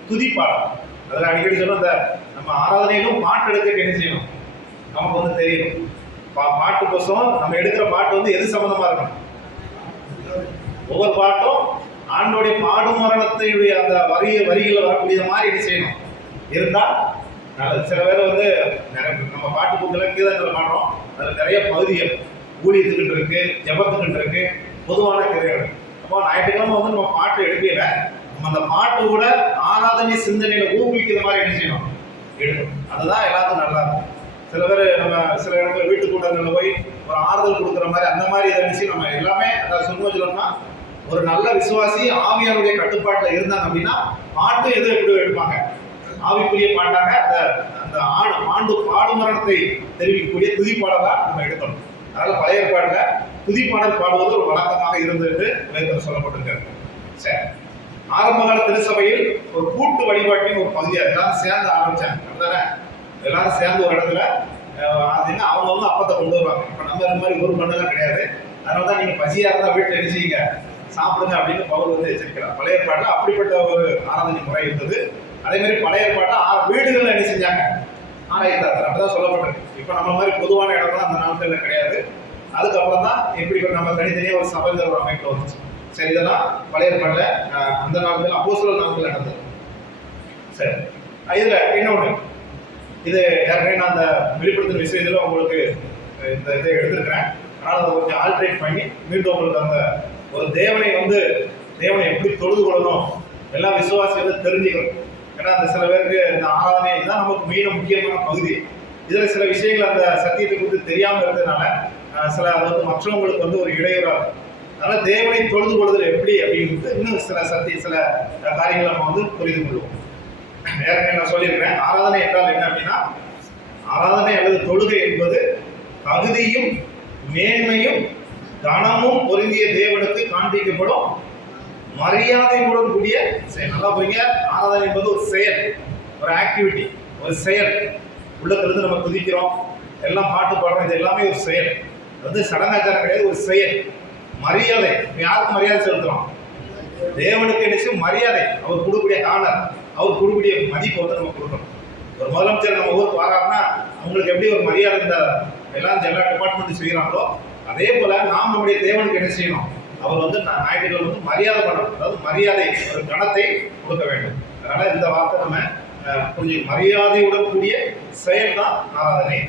துதிப்பாடல். அதில் அடிக்கடி சொல்லும், அந்த நம்ம ஆராதனையிலும் பாட்டு எடுக்க என்ன செய்யணும், நமக்கு வந்து தெரியணும். பாட்டு கோசம் நம்ம எடுக்கிற பாட்டு எது சம்பந்தமா இருக்கணும்? ஒவ்வொரு பாட்டும் ஆண்டோடைய பாடும் மரணத்தையுடைய அந்த வரிகள் வரக்கூடிய மாதிரி என்ன செய்யணும் இருந்தா நல்லது. சில பேர் நம்ம பாட்டு புக்கில் கீதங்களை பாடுறோம், அதில் நிறைய பகுதிகள் ஊழியத்துக்கிட்டு இருக்கு, ஜபத்துக்கிட்டு இருக்கு, பொதுவான கீதைகள். அப்போ ஞாயிற்றுக்கிழமை நம்ம பாட்டு எடுக்கல, நம்ம அந்த பாட்டு கூட ஆராதனை சிந்தனையில ஊக்குவிக்கிற மாதிரி என்ன செய்யணும், எடுக்கணும். அதுதான் எல்லாத்துக்கும் நல்லா இருக்கும். சில பேர் நம்ம சில இடத்துல வீட்டு கூட்டங்களில் போய் ஒரு ஆறுதல் கொடுக்குற மாதிரி அந்த மாதிரி இருந்துச்சு. நம்ம எல்லாமே அதாவது சொல்லணும்னா, ஒரு நல்ல விசுவாசி ஆவியாருடைய கட்டுப்பாட்டில் இருந்தாங்க அப்படின்னா பாட்டு எப்படி எடுப்பாங்க, ஆவிக்குரிய பாட்டாக அந்த ஆண்டு பாடு மரணத்தை தெரிவிக்கக்கூடிய துதிப்பாடலா நம்ம எடுக்கணும். அதனால பழைய ஏற்பாடுல துதிப்பாடல் பாடுவது ஒரு வழக்கமாக இருந்தது வேதத்தில் சொல்லப்பட்டிருக்காரு. சரி, ஆரம்ப கால திருச்சபையில் ஒரு கூட்டு வழிபாட்டின் ஒரு பகுதியாக எல்லாரும் சேர்ந்து ஆரம்பிச்சாங்க. அப்படிதானே? எல்லாரும் சேர்ந்து ஒரு இடத்துல அது என்ன அவங்க அப்பத்தை கொண்டு வருவாங்க. இப்போ நம்ம இந்த மாதிரி ஒரு மண்ணெல்லாம் கிடையாது. அதனாலதான் நீங்க பசியா இருந்தா வீட்டில் என்ன செய்யுங்க, சாப்பிடுங்க அப்படின்னு பவுல் எச்சரிக்கிறார். பழைய ஏற்பாட்டில் அப்படிப்பட்ட ஒரு ஆராதனை முறை இருந்தது. அதே மாதிரி பழைய ஏற்பாட்டில் வீடுகளில் என்ன செஞ்சாங்க, ஆராய்த்தார்கள். அப்படிதான் சொல்லப்பட்டிருக்கு. இப்போ நம்ம மாதிரி பொதுவான இடம்லாம் அந்த நாட்கள்ல கிடையாது. அதுக்கப்புறம் தான் இப்படி நம்ம தனித்தனியாக ஒரு சபைங்கிற ஒரு அமைப்பு வந்துச்சு. சரி, இதெல்லாம் பழைய ஏற்பாட்டில் அந்த நாட்கள் அப்போஸ்தலர் நாட்கள் நடந்தது. சரி, இதுல இன்னொன்று, இது ஏற்கனவே நான் அந்த வெளிப்படுத்தும் விஷயத்துல உங்களுக்கு இந்த இதை எடுத்திருக்கிறேன். அதனால அதை கொஞ்சம் ஆல்ட்ரேட் பண்ணி மீண்டும் உங்களுக்கு அந்த ஒரு தேவனை எப்படி தொழுது கொள்ளணும் எல்லா விசுவாசிகளும் தெரிஞ்சுக்கணும். ஏன்னா அந்த சில பேருக்கு இந்த ஆராதனை இதுதான் நமக்கு முக்கியமான பகுதி. இதுல சில விஷயங்கள் அந்த சத்தியத்தை குறித்து தெரியாம இருக்கிறதுனால சில மற்றவங்களுக்கு ஒரு இடையூறாக இருக்கும். அதனால தேவனை தொழுது கொள்ளுதல் எப்படி அப்படின்னு இன்னும் சில காரியங்களை நம்ம புரிந்து கொள்வோம். ஏற்கனவே நான் சொல்லியிருக்கிறேன், ஆராதனை என்றால் என்ன அப்படின்னா, ஆராதனை அல்லது தொழுகை என்பது தகுதியும் மேன்மையும் கனமும் பொருந்திய தேவனுக்கு காண்பிக்கப்படும் மரியாதையுடன் கூடிய செயல். நல்லா புரியுங்க, ஆராதனை என்பது ஒரு செயல், ஒரு ஆக்டிவிட்டி, ஒரு செயல். உள்ளத்திலிருந்து நம்ம குதிக்கிறோம், எல்லாம் பாட்டு பாடுறோம், இது எல்லாமே ஒரு செயல். சடங்காச்சாரம் கிடையாது, ஒரு செயல். மரியாதை, யாருக்கு மரியாதை செலுத்துறோம்? தேவனுக்கு நினைச்சு மரியாதை, அவர் கொடுக்கக்கூடிய ஆனர், அவர் கொடுக்கக்கூடிய மதிப்பை நம்ம கொடுக்கணும். ஒரு முதலமைச்சர் நம்ம ஊருக்கு வராருன்னா அவங்களுக்கு எப்படி ஒரு மரியாதை இந்த எல்லா டிபார்ட்மெண்ட் செய்யறாங்களோ அதே போல நாம் நம்முடைய தேவனுக்கு என்ன செய்யணும், அவர் ஞாயிற்றுக்கிழமை மரியாதை பண்ணணும். அதாவது மரியாதை, ஒரு கணத்தை கொடுக்க வேண்டும். அதனால இந்த வார்த்தை நம்ம கொஞ்சம் மரியாதையுடன் கூடிய செயல் தான் ஆராதனை.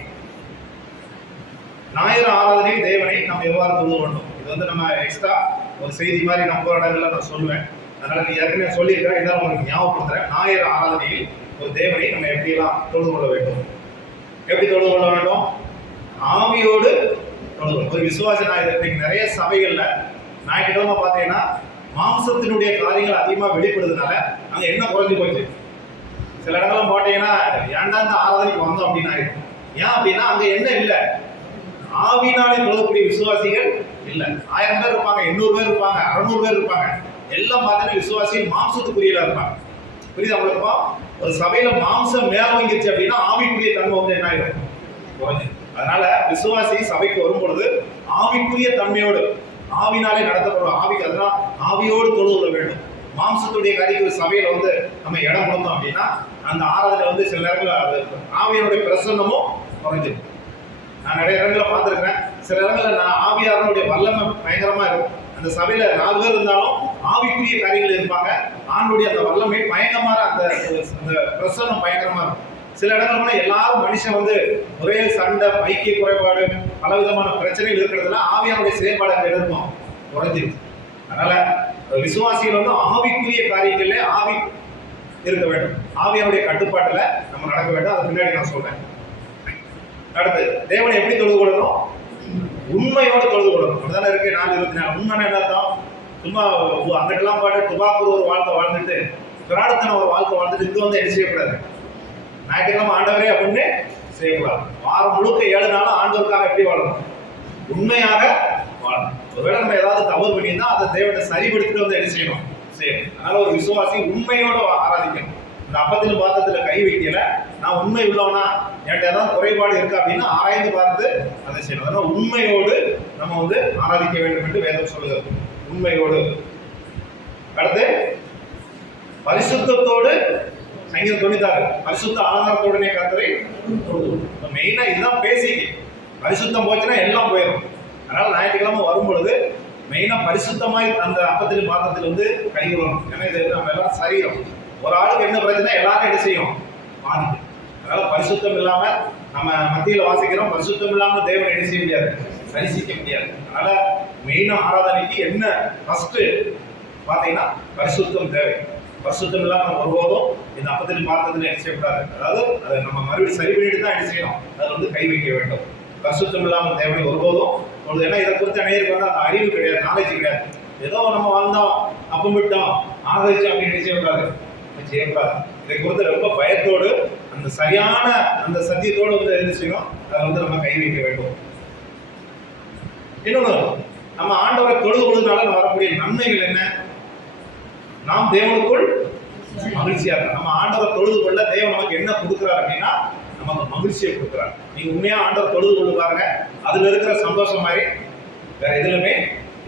ஞாயிறு ஆராதனை தேவனை நம்ம எவ்வாறு தொழுது கொண்டோம், இது நம்ம எக்ஸ்ட்ரா ஒரு செய்தி மாதிரி நம்ம இடங்கள்ல நான் சொல்லுவேன். அதனால நீ ஏற்கனவே சொல்லியிருக்கேன், இதான் உங்களுக்கு ஞாபகப்படுத்துறேன். ஞாயிறு ஆராதனையில் ஒரு தேவனை நம்ம எப்படியெல்லாம் தொழுது கொள்ள வேண்டும், எப்படி தொழுது கொள்ள வேண்டும்? ஆவியோடு தொழுது. ஒரு விசுவாசி இன்னைக்கு நிறைய சபைகள்ல ஞாயிற்றுக்கிழமை பார்த்தீங்கன்னா மாம்சத்தினுடைய காரியங்கள் அதிகமாக வெளிப்படுறதுனால அங்க என்ன குறைஞ்சு போச்சு. சில இடங்களும் பார்த்தீங்கன்னா ஏன்டா இந்த ஆராதனைக்கு வந்தோம் அப்படின்னு ஆயிடும். ஏன் அப்படின்னா அங்க என்ன இல்லை, ஆவினாலே தொழக்கூடிய விசுவாசிகள் இல்லை. 1000 பேர் இருப்பாங்க, 800 பேர் இருப்பாங்க, 600 பேர் இருப்பாங்க. எல்லாம் பார்த்தீங்கன்னா விசுவாசிகள் மாம்சத்துக்குரியலா இருப்பாங்க. புரியுது அவங்களுக்கு? ஒரு சபையில மாம்சம் மேல வாங்கிருச்சு அப்படின்னா ஆவிக்குரிய தன்மை என்ன ஆயிடும், குறைஞ்சு. அதனால விசுவாசி சபைக்கு வரும் பொழுது ஆவிக்குரிய தன்மையோடு ஆவினாலே நடத்தப்படும் ஆவிக்கு, அதனால ஆவியோடு தொழுது கொள்ள வேண்டும். மாம்சத்துடைய காரியங்கள் சபையில நம்ம இடம் கொடுத்தோம் அப்படின்னா அந்த ஆராதனை சில நேரங்களில் அது ஆவியனுடைய பிரசன்னமும் குறைஞ்சிடும். நான் நிறைய இடங்களில் பார்த்துருக்கிறேன். சில இடங்களில் நான் ஆவியாரனுடைய வல்லமை பயங்கரமா இருக்கும். அந்த சபையில 4 பேர் இருந்தாலும் ஆவிக்குரிய காரியங்கள் இருப்பாங்க. ஆண்டுடைய அந்த வல்லமை பயங்கரமான அந்த பிரசன்னம் பயங்கரமா இருக்கும். சில இடங்கள் போனா எல்லாரும் மனுஷன் ஒரே சண்டை, ஐக்கிய குறைபாடு, பலவிதமான பிரச்சனைகள் இருக்கிறதுல ஆவியாருடைய செயல்பாடு இருக்கும், குறைஞ்சிருக்கு. அதனால விசுவாசிகள் ஆவிக்குரிய காரியங்கள்ல ஆவி இருக்க வேண்டும். ஆவியாருடைய கட்டுப்பாட்டுல நம்ம நடக்க வேண்டும். அது பின்னாடி நான் சொல்றேன். அடுத்து தேவனை எப்படி தொழுது கொள்ளணும்? உண்மையோடு தொழுது கொள்ளணும். அப்படிதானே இருக்கு 4:24. உண்மை என்ன அர்த்தம்? சும்மா அங்கிட்டெல்லாம் பாட்டு துபாக்கூர் ஒரு வாழ்க்கை வாழ்ந்துட்டு பிராடத்தன ஒரு வாழ்க்கை வாழ்ந்துட்டு இங்கே வந்து என்ன செய்யக்கூடாது. ஞாயிற்றுக்கிழமை ஆண்டவரே அப்படின்னு செய்யக்கூடாது. வாரம் முழுக்க 7 நாளும் ஆண்டவருக்காக எப்படி வாழணும்? உண்மையாக வாழணும். ஒருவேளை நம்ம ஏதாவது தவறு பண்ணியிருந்தா அதை தேவனை சரிபடுத்திட்டு வந்து என்ன செய்யணும்? செய்யணும். அதனால ஒரு விசுவாசி உண்மையோட ஆராதிக்கணும். இந்த அப்பத்திலும் பாத்திரத்துல கை வைக்கல, நான் உண்மை உள்ளவனா, என்கிட்ட ஏதாவது குறைபாடு இருக்கா அப்படின்னா ஆராய்ந்து பார்த்து அதை செய்யணும். அதனால உண்மையோடு நம்ம வந்து ஆராதிக்க வேண்டும் என்று வேதம் சொல்லுகிறது. உண்மையோடு. அடுத்து பரிசுத்தத்தோடு, சங்கீதம் 96 பரிசுத்த ஆதாரத்தோடனே கர்த்தரை மெயினா இதுதான் பேசிக்கு. பரிசுத்தம் போச்சுன்னா எல்லாம் போயிடும். அதனால ஞாயிற்றுக்கிழமை வரும் பொழுது மெயினா பரிசுத்தமாய் அந்த அப்பத்திலும் பாத்திரத்தில் வந்து கை வரணும். ஏன்னா இது நம்ம எல்லாம் சரீரம். ஒரு ஆளுக்கு என்ன பிரச்சனை எல்லாரும் என்ன செய்யும்? பாதிக்கும். அதனால பரிசுத்தம் இல்லாம நம்ம மத்தியில வாசிக்கிறோம், பரிசுத்தம் இல்லாம தேவனை என்ன செய்ய முடியாது? சரிசிக்க முடியாது. அதனால மெயினா ஆராதனைக்கு என்ன ஃபர்ஸ்ட் பாத்தீங்கன்னா பரிசுத்தம் தேவை. பரிசுத்தம் இல்லாம ஒருபோதும் இந்த அப்பத்தில் பார்த்ததுல என்ன செய்யக்கூடாது. அதாவது அதை நம்ம மறுபடியும் சரி பண்ணிட்டு தான் என்ன செய்யணும்? அதை வந்து கை வைக்க வேண்டும். பரிசுத்தம் இல்லாமல் தேவனை ஒருபோதும் பொழுது. ஏன்னா இதை குறித்து அநேகருக்கு வந்து அந்த அறிவு கிடையாது, நாலேஜ் கிடையாது. ஏதோ நம்ம வாழ்ந்தோம், அப்பம் விட்டோம், ஆதரிச்சோம் அப்படின்னு செய்யக்கூடாது, செய்யக்கூடாது. இதை குறித்து ரொம்ப பயத்தோடு அந்த சரியான அந்த சத்தியத்தோடு வந்து என்ன செய்யணும்? அதை வந்து நம்ம கை வைக்க வேண்டும். இன்னொன்று, நம்ம ஆண்டவரை தொழுது கொள்வதனால வரக்கூடிய நன்மைகள் என்ன? நாம் தேவனுக்குள் மகிழ்ச்சியா இருக்கோம். நம்ம ஆண்டவரை தொழுது கொள்ள தேவன் நமக்கு என்ன கொடுக்குறாரு அப்படின்னா நமக்கு மகிழ்ச்சியை கொடுக்குறாரு. நீங்க உண்மையா ஆண்டவரை தொழுது கொண்டு பாருங்க, அதுல இருக்கிற சந்தோஷம் மாதிரி வேற எதுலுமே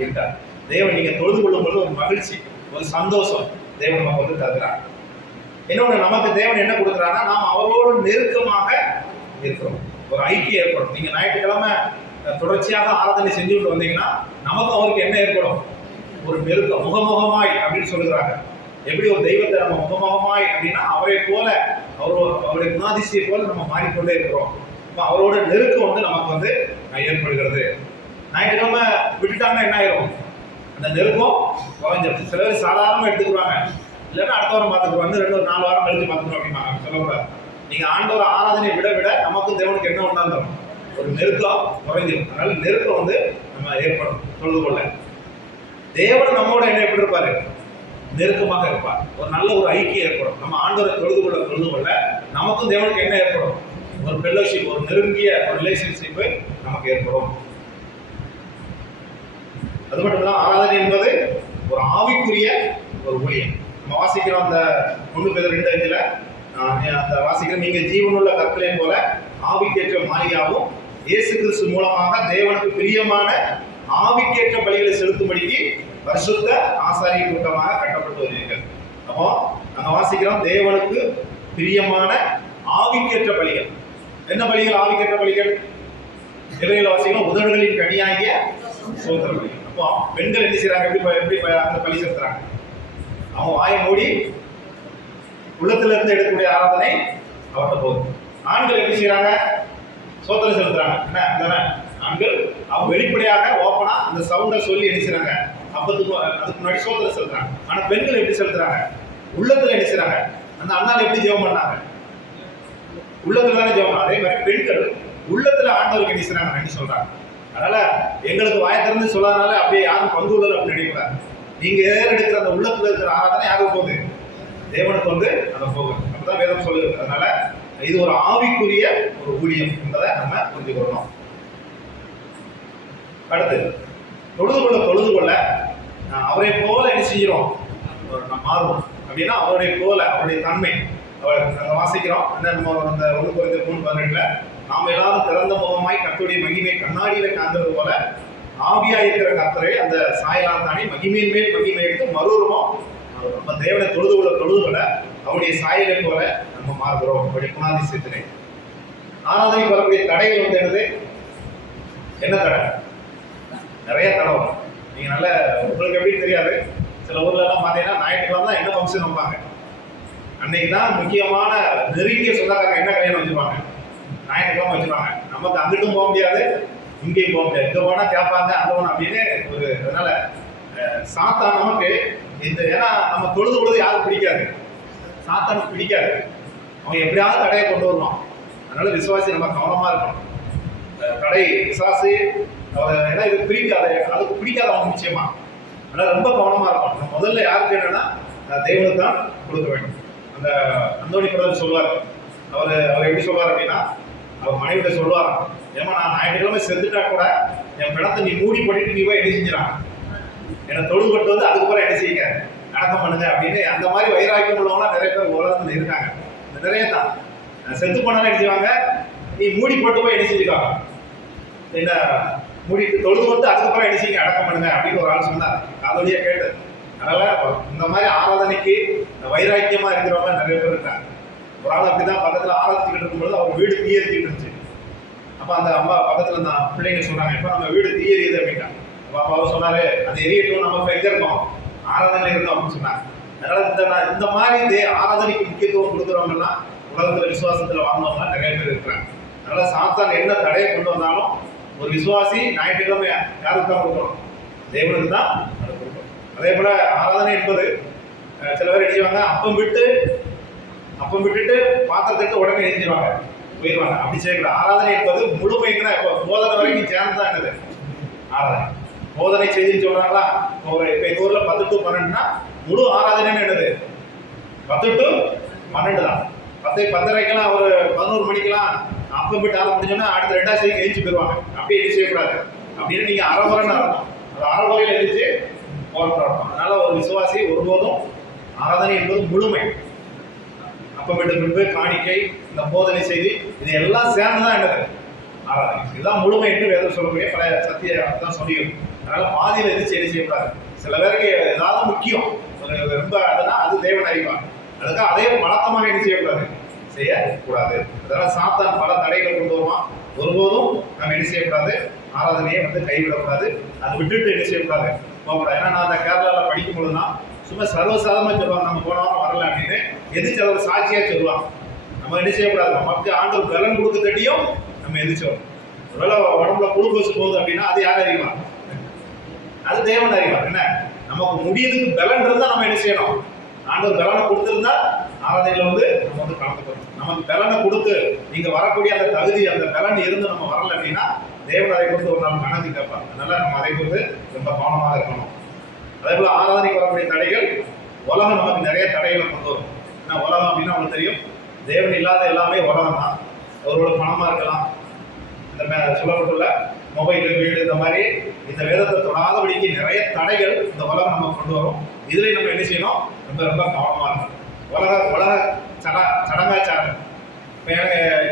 இருக்காது. தேவன் நீங்க தொழுது கொள்ளும் பொழுது ஒரு மகிழ்ச்சி, ஒரு சந்தோஷம் தேவன் நமக்கு வந்து தருகிறார். இன்னொன்று, நமக்கு தேவன் என்ன கொடுக்குறாருன்னா நாம் அவரோடு நெருக்கமாக இருக்கிறோம், ஒரு ஐக்கியம் ஏற்படும். நீங்க ஞாயிற்றுக்கிழமை தொடர்ச்சியாக ஆராதனை செஞ்சுட்டு வந்தீங்கன்னா நமக்கு அவருக்கு என்ன ஏற்படும்? ஒரு நெருக்கம், முகமுகமாய் அப்படின்னு சொல்லுகிறாங்க. எப்படி ஒரு தெய்வத்தை நம்ம முகமுகமாய் அப்படின்னா அவரை போல, அவருடைய குணாதிசையை போல நம்ம மாறிக்கொண்டே இருக்கிறோம். இப்போ அவரோட நெருக்கம் வந்து நமக்கு வந்து ஏற்படுகிறது. ஞாயிற்றுக்கிழமை விட்டுட்டாங்கன்னா என்ன ஆயிரும்? அந்த நெருக்கம் குறைஞ்சிடும். சில பேர் சாதாரணமாக எடுத்துக்குவாங்க, இல்லைன்னா அடுத்த வாரம் பார்த்துக்குவாங்க, 2-4 வாரம் கழிச்சு பார்த்துக்கணும் அப்படின்னா சொல்லக்கூடாது. நீங்க ஆண்டவர் ஆராதனை விட விட நமக்கும் தேவனுக்கு என்ன உண்டாந்துடும்? ஒரு நெருக்கம் குறைஞ்சிடும். அதனால நெருக்கம் வந்து நம்ம ஏற்படும் தொழுது கொள்ள. தேவன் நம்மோட என்ன எப்படி இருப்பாரு? நெருக்கமாக இருப்பார். ஒரு நல்ல ஒரு ஐக்கியம் ஏற்படும். நம்ம ஆண்டவரை தொழுது கொள்ள நமக்கும் தேவனுக்கு என்ன ஏற்படும்? ஒரு ஃபெல்லோஷிப், ஒரு நெருங்கிய ஒரு ரிலேஷன்ஷிப் நமக்கு ஏற்படும். அது மட்டும் இல்ல, ஆராதனை என்பது ஒரு ஆவிக்குரிய ஒரு ஊழியம். நம்ம வாசிக்கிறோம் அந்த 1 Peter 2:5 அந்த வாசிக்கிறோம், நீங்க ஜீவனுள்ள கற்களை போல ஆவிக்கேற்ற மாளிகையாகவும் இயேசு கிறிஸ்து மூலமாக தேவனுக்கு பிரியமான ஆவிக்கேற்ற பலிகளை செலுத்தும்படிக்கு பரிசுத்த ஆசாரிய கூட்டமாக கட்டப்பட்டு வருவீர்கள். அப்போ நாங்கள் வாசிக்கிறோம், தேவனுக்கு பிரியமான ஆவிக்கேற்ற பலிகள். என்ன பலிகள்? ஆவிக்கேற்ற பலிகள். இவைகளை வாசிக்கிறோம், உதடுகளின் கனியாகிய சோதர பலிகள். அப்போ பெண்கள் என்ன செய்யறாங்க? எப்படி அந்த பலி செலுத்துறாங்க? அவங்க வாயை மூடி உள்ளத்துல இருந்து எடுக்கக்கூடிய ஆராதனை அவர்கிட்ட போகுது. ஆண்கள் எப்படி செய்யறாங்க? சோதனை செலுத்துறாங்க. என்ன ஆண்கள் அவங்க வெளிப்படையாக ஓப்பனா அந்த சவுண்டை சொல்லி என்ன செய்யறாங்க? அப்பத்துக்கு அதுக்கு முன்னாடி சோதனை செலுத்துறாங்க. ஆனா பெண்கள் எப்படி செலுத்துறாங்க? உள்ளத்துல என்ன செய்யறாங்க? அந்த அண்ணால எப்படி ஜெபம் பண்ணாங்க? உள்ளத்துல தானே ஜெபம். அதே மாதிரி பெண்கள் உள்ளத்துல ஆண்டவருக்கு என்ன செய்யறாங்க? நன்றி சொல்றாங்க. அதனால எங்களுக்கு வாயை திறந்து சொல்லாதனால அப்படியே யாரும் பங்கு உள்ளது அப்படின்னு நினைக்கிறாங்க. நீங்க எடுக்கிற அந்த உள்ளத்துல இருக்கிற ஆராதனை யாருக்கு போகுது? தேவனுக்கு வந்து அந்த போகுது. அப்படிதான் வேதம் சொல்லுது. அதனால இது ஒரு ஆவிக்குரிய ஒரு ஊழியம் என்பதை நம்ம புரிந்து கொள்ளணும். அடுத்து, தொழுது கொள்ள அவரை போல என்ன செய்கிறோம்? மாறுவோம் அப்படின்னா அவருடைய போல, அவருடைய தன்மை நாங்கள் வாசிக்கிறோம். நம்ம அந்த 1 Corinthians 3:18 நாம் எல்லாரும் திறந்த முகமாய் கர்த்தருடைய மகிமை கண்ணாடியில காண்கிறது போல ஆவியா இருக்கிற கர்த்தரை அந்த சாயலால் தானே மகிமையின் மேல் மகிமை எடுத்து மறுரூபம் நம்ம தேவனை தொழுது கொள்ள அவருடைய சாயலை போல நம்ம மாறுகிறோம். அவருடைய குணாதிசயத்தினை. ஆராதனைக்கு வரக்கூடிய தடைகள் வந்து என்னது? என்ன தடை? நிறைய தடை வரும். நீங்க நல்ல உங்களுக்கு எப்படி தெரியாது, சில ஊர்ல எல்லாம் பாத்தீங்கன்னா ஞாயிற்றுக்கிழமை தான் என்ன ஃபங்க்ஷன் வைப்பாங்க. அன்னைக்கு தான் முக்கியமான நெருங்கிய சொந்தக்காரங்க என்ன கல்யாணம் வச்சுருப்பாங்க? ஞாயிற்றுக்கிழமை வச்சுருவாங்க. நமக்கு அங்கிட்டும் போக முடியாது, இங்கேயும் போக முடியாது. இங்கே போனால் கேட்பாங்க, அங்கே போனால் அப்படின்னு ஒரு. அதனால சாத்தான் நமக்கு இந்த, ஏன்னா நம்ம தொழுது யாரும் பிடிக்காது, சாத்தானுக்கு பிடிக்காது. அவன் எப்படியாவது தடையை கொண்டு வருவான். அதனால விசுவாசி நம்ம கவனமா இருக்கணும். தடை விசுவாசி ஏன்னா இது பிடிக்காத, அதுக்கு பிடிக்காத அவன் நிச்சயமா. அதனால ரொம்ப கவனமா இருக்கும். நம்ம முதல்ல யாருக்கு என்னன்னா தேவனுக்கு தான் கொடுக்க வேண்டும். அந்த அந்தோணி பிரதர் சொல்லுவார், அவர் எப்படி சொல்லுவார் அப்படின்னா, அவர் மனைவிட்ட சொல்லுவார், ஏமா நான் ஞாயிற்றுக்கிழமை செத்துட்டா கூட என் பிணத்தை நீ மூடி போட்டுட்டு நீ போய் என்ன செஞ்சிடான், என்னை தொழுபட்டு வந்து அதுக்கப்புறம் என்ன செய்யுங்க, அடக்கம் பண்ணுங்க அப்படின்னு. அந்த மாதிரி வைராக்கியம் உள்ளவங்களாம் நிறைய பேர் உலகத்தில் இருக்காங்க. நிறைய தான் செத்து போனாலும் என்ன செய்வாங்க, நீ மூடி போட்டு போய் என்ன செஞ்சுக்காங்க, என்ன மூடிட்டு தொழுது வந்து அதுக்கப்புறம் என்ன செய்யுங்க, அடக்கம் பண்ணுங்க அப்படின்னு ஒரு ஆள் சொன்னார். அதோடய கேட்டு. அதனால இந்த மாதிரி ஆராதனைக்கு வைராக்கியமா இருக்கிறவங்க நிறைய பேர் இருக்காங்க. ஒரு ஆள் அப்படிதான் பக்கத்துல ஆராதிச்சுக்கிட்டு இருக்கும்போது அவர் வீடு தீயரிச்சுட்டு இருந்துச்சு. அப்ப அந்த அம்மா பக்கத்துல அந்த பிள்ளைங்க சொன்னாங்க, இப்ப நம்ம வீடு தீயரியுது அப்படின்னா. அப்ப அவர் சொன்னாரு, அது எரியட்டும், நம்ம எங்க இருக்கோம், ஆராதனை இருக்கோம் அப்படின்னு சொன்னாங்க. அதனால இந்த மாதிரி ஆராதனைக்கு முக்கியத்துவம் கொடுக்குறவங்க எல்லாம் உலகத்துல விசுவாசத்துல வாழ்ந்தவங்க நிறைய பேர் இருக்கிறாங்க. அதனால சாத்தான் என்ன தடையை கொண்டு வந்தாலும் ஒரு விசுவாசி ஞாயிற்றுக்கிழமை யாருக்கு தான் கொடுக்கணும், தேவனுக்கு தான் அதை கொடுக்கணும். அதே போல ஆராதனை என்பது சில பேர் எழுதிவாங்க, அப்பம் விட்டுட்டு பாத்திரத்துக்கு உடனே எழுதிடுவாங்க, போயிடுவாங்க. அப்படி செய்யக்கூடாது. ஆராதனை என்பது முழுமைக்குன்னா இப்போ போதனை வரைக்கும் சேர்ந்து தான் என்னது ஆராதனை. போதனை செய்தின்னு சொல்றாங்களா, இப்போ எங்க ஊர்ல 10 to 12னா முழு ஆராதனைன்னு என்னது 10 to 12 தான். 10:30க்கெல்லாம் ஒரு 11 மணிக்கெல்லாம் அப்பம் விட்டு ஆரம்பிச்சோன்னா அடுத்த 2ஆம் செய்தி எழுச்சி போயிடுவாங்க. அப்படியே எழுதி செய்யக்கூடாது. அப்படின்னு நீங்க அறகுறைன்னு அர்த்தம், அது அறகுறையில் எழுதிச்சு போராட்டம். அதனால ஒரு விசுவாசி ஒருபோதும் ஆராதனை என்பது முழுமை, அப்பமிட்டு பின்பு காணிக்கை, இந்த போதனை செய்தி, இது எல்லாம் சேர்ந்துதான் என்னது ஆராதனை. இதுதான் முழுமை என்று வேதம் சொல்லக்கூடிய பல சத்திய தான் சொல்லியும். அதனால பாதியில் எது செய்யக்கூடாது. சில பேருக்கு ஏதாவது முக்கியம் ரொம்ப அதுனா அது தேவன் அறிவார், அதுக்காக அதே பழக்கமாக என்ன செய்யக்கூடாது, செய்யக்கூடாது. அதனால சாத்தான் பல தடைகளை கொண்டு வருவான். ஒருபோதும் நம்ம என்ன செய்யக்கூடாது, ஆராதனையை கைவிடக்கூடாது. அதை விட்டுட்டு என்ன செய்யக்கூடாது, போகக்கூடாது. ஏன்னா நான் அந்த கேரளாவில் படிக்கும் பொழுதுனா சும்மா சர்வசாதாரணமாக சொல்லுவாங்க, நம்ம போனவங்க வரல அப்படின்னு எதிர்த்து சாட்சியாக சொல்லுவாங்க. நம்ம என்ன செய்யக்கூடாது, நமக்கு ஆண்டவர் பலன் கொடுக்க தட்டியும் நம்ம எதிர்ச்சோம். ஒருவேளை உடம்புல குளுக்கோஸ் போகுது அப்படின்னா அது யார் அறிவா, அது தேவன் அறிவார். என்ன நமக்கு முடியதுக்கு பலன் இருந்தால் நம்ம என்ன செய்யணும், ஆண்டவர் பலனை கொடுத்திருந்தா ஆராதனையில் நம்ம கலந்துக்கணும். நமக்கு பலனை கொடுத்து நீங்க வரக்கூடிய அந்த தகுதி, அந்த பலன் இருந்து நம்ம வரல அப்படின்னா தேவன் அதை குறித்து ஒரு நாள் கணக்கு கேட்பார். அதனால நம்ம அதை குறித்து ரொம்ப கவனமாக இருக்கணும். அதே போல ஆராதனைக்கு வரக்கூடிய தடைகள், உலகம் நமக்கு நிறைய தடைகளை கொண்டு வரும். ஏன்னா உலகம் அப்படின்னா உங்களுக்கு தெரியும், தேவன் இல்லாத எல்லாமே உலகம் தான். அவரோட பணமா இருக்கலாம், இந்த சொல்லப்பட்டுள்ள மொபைல், வீடு, இந்த மாதிரி இந்த வேதத்தை தொடாதபடிக்கு நிறைய தடைகள் இந்த உலகம் நம்ம கொண்டு வரும். இதுல நம்ம என்ன செய்யணும், ரொம்ப ரொம்ப கவனமா இருக்கணும். உலக சடங்காச்சாரம்.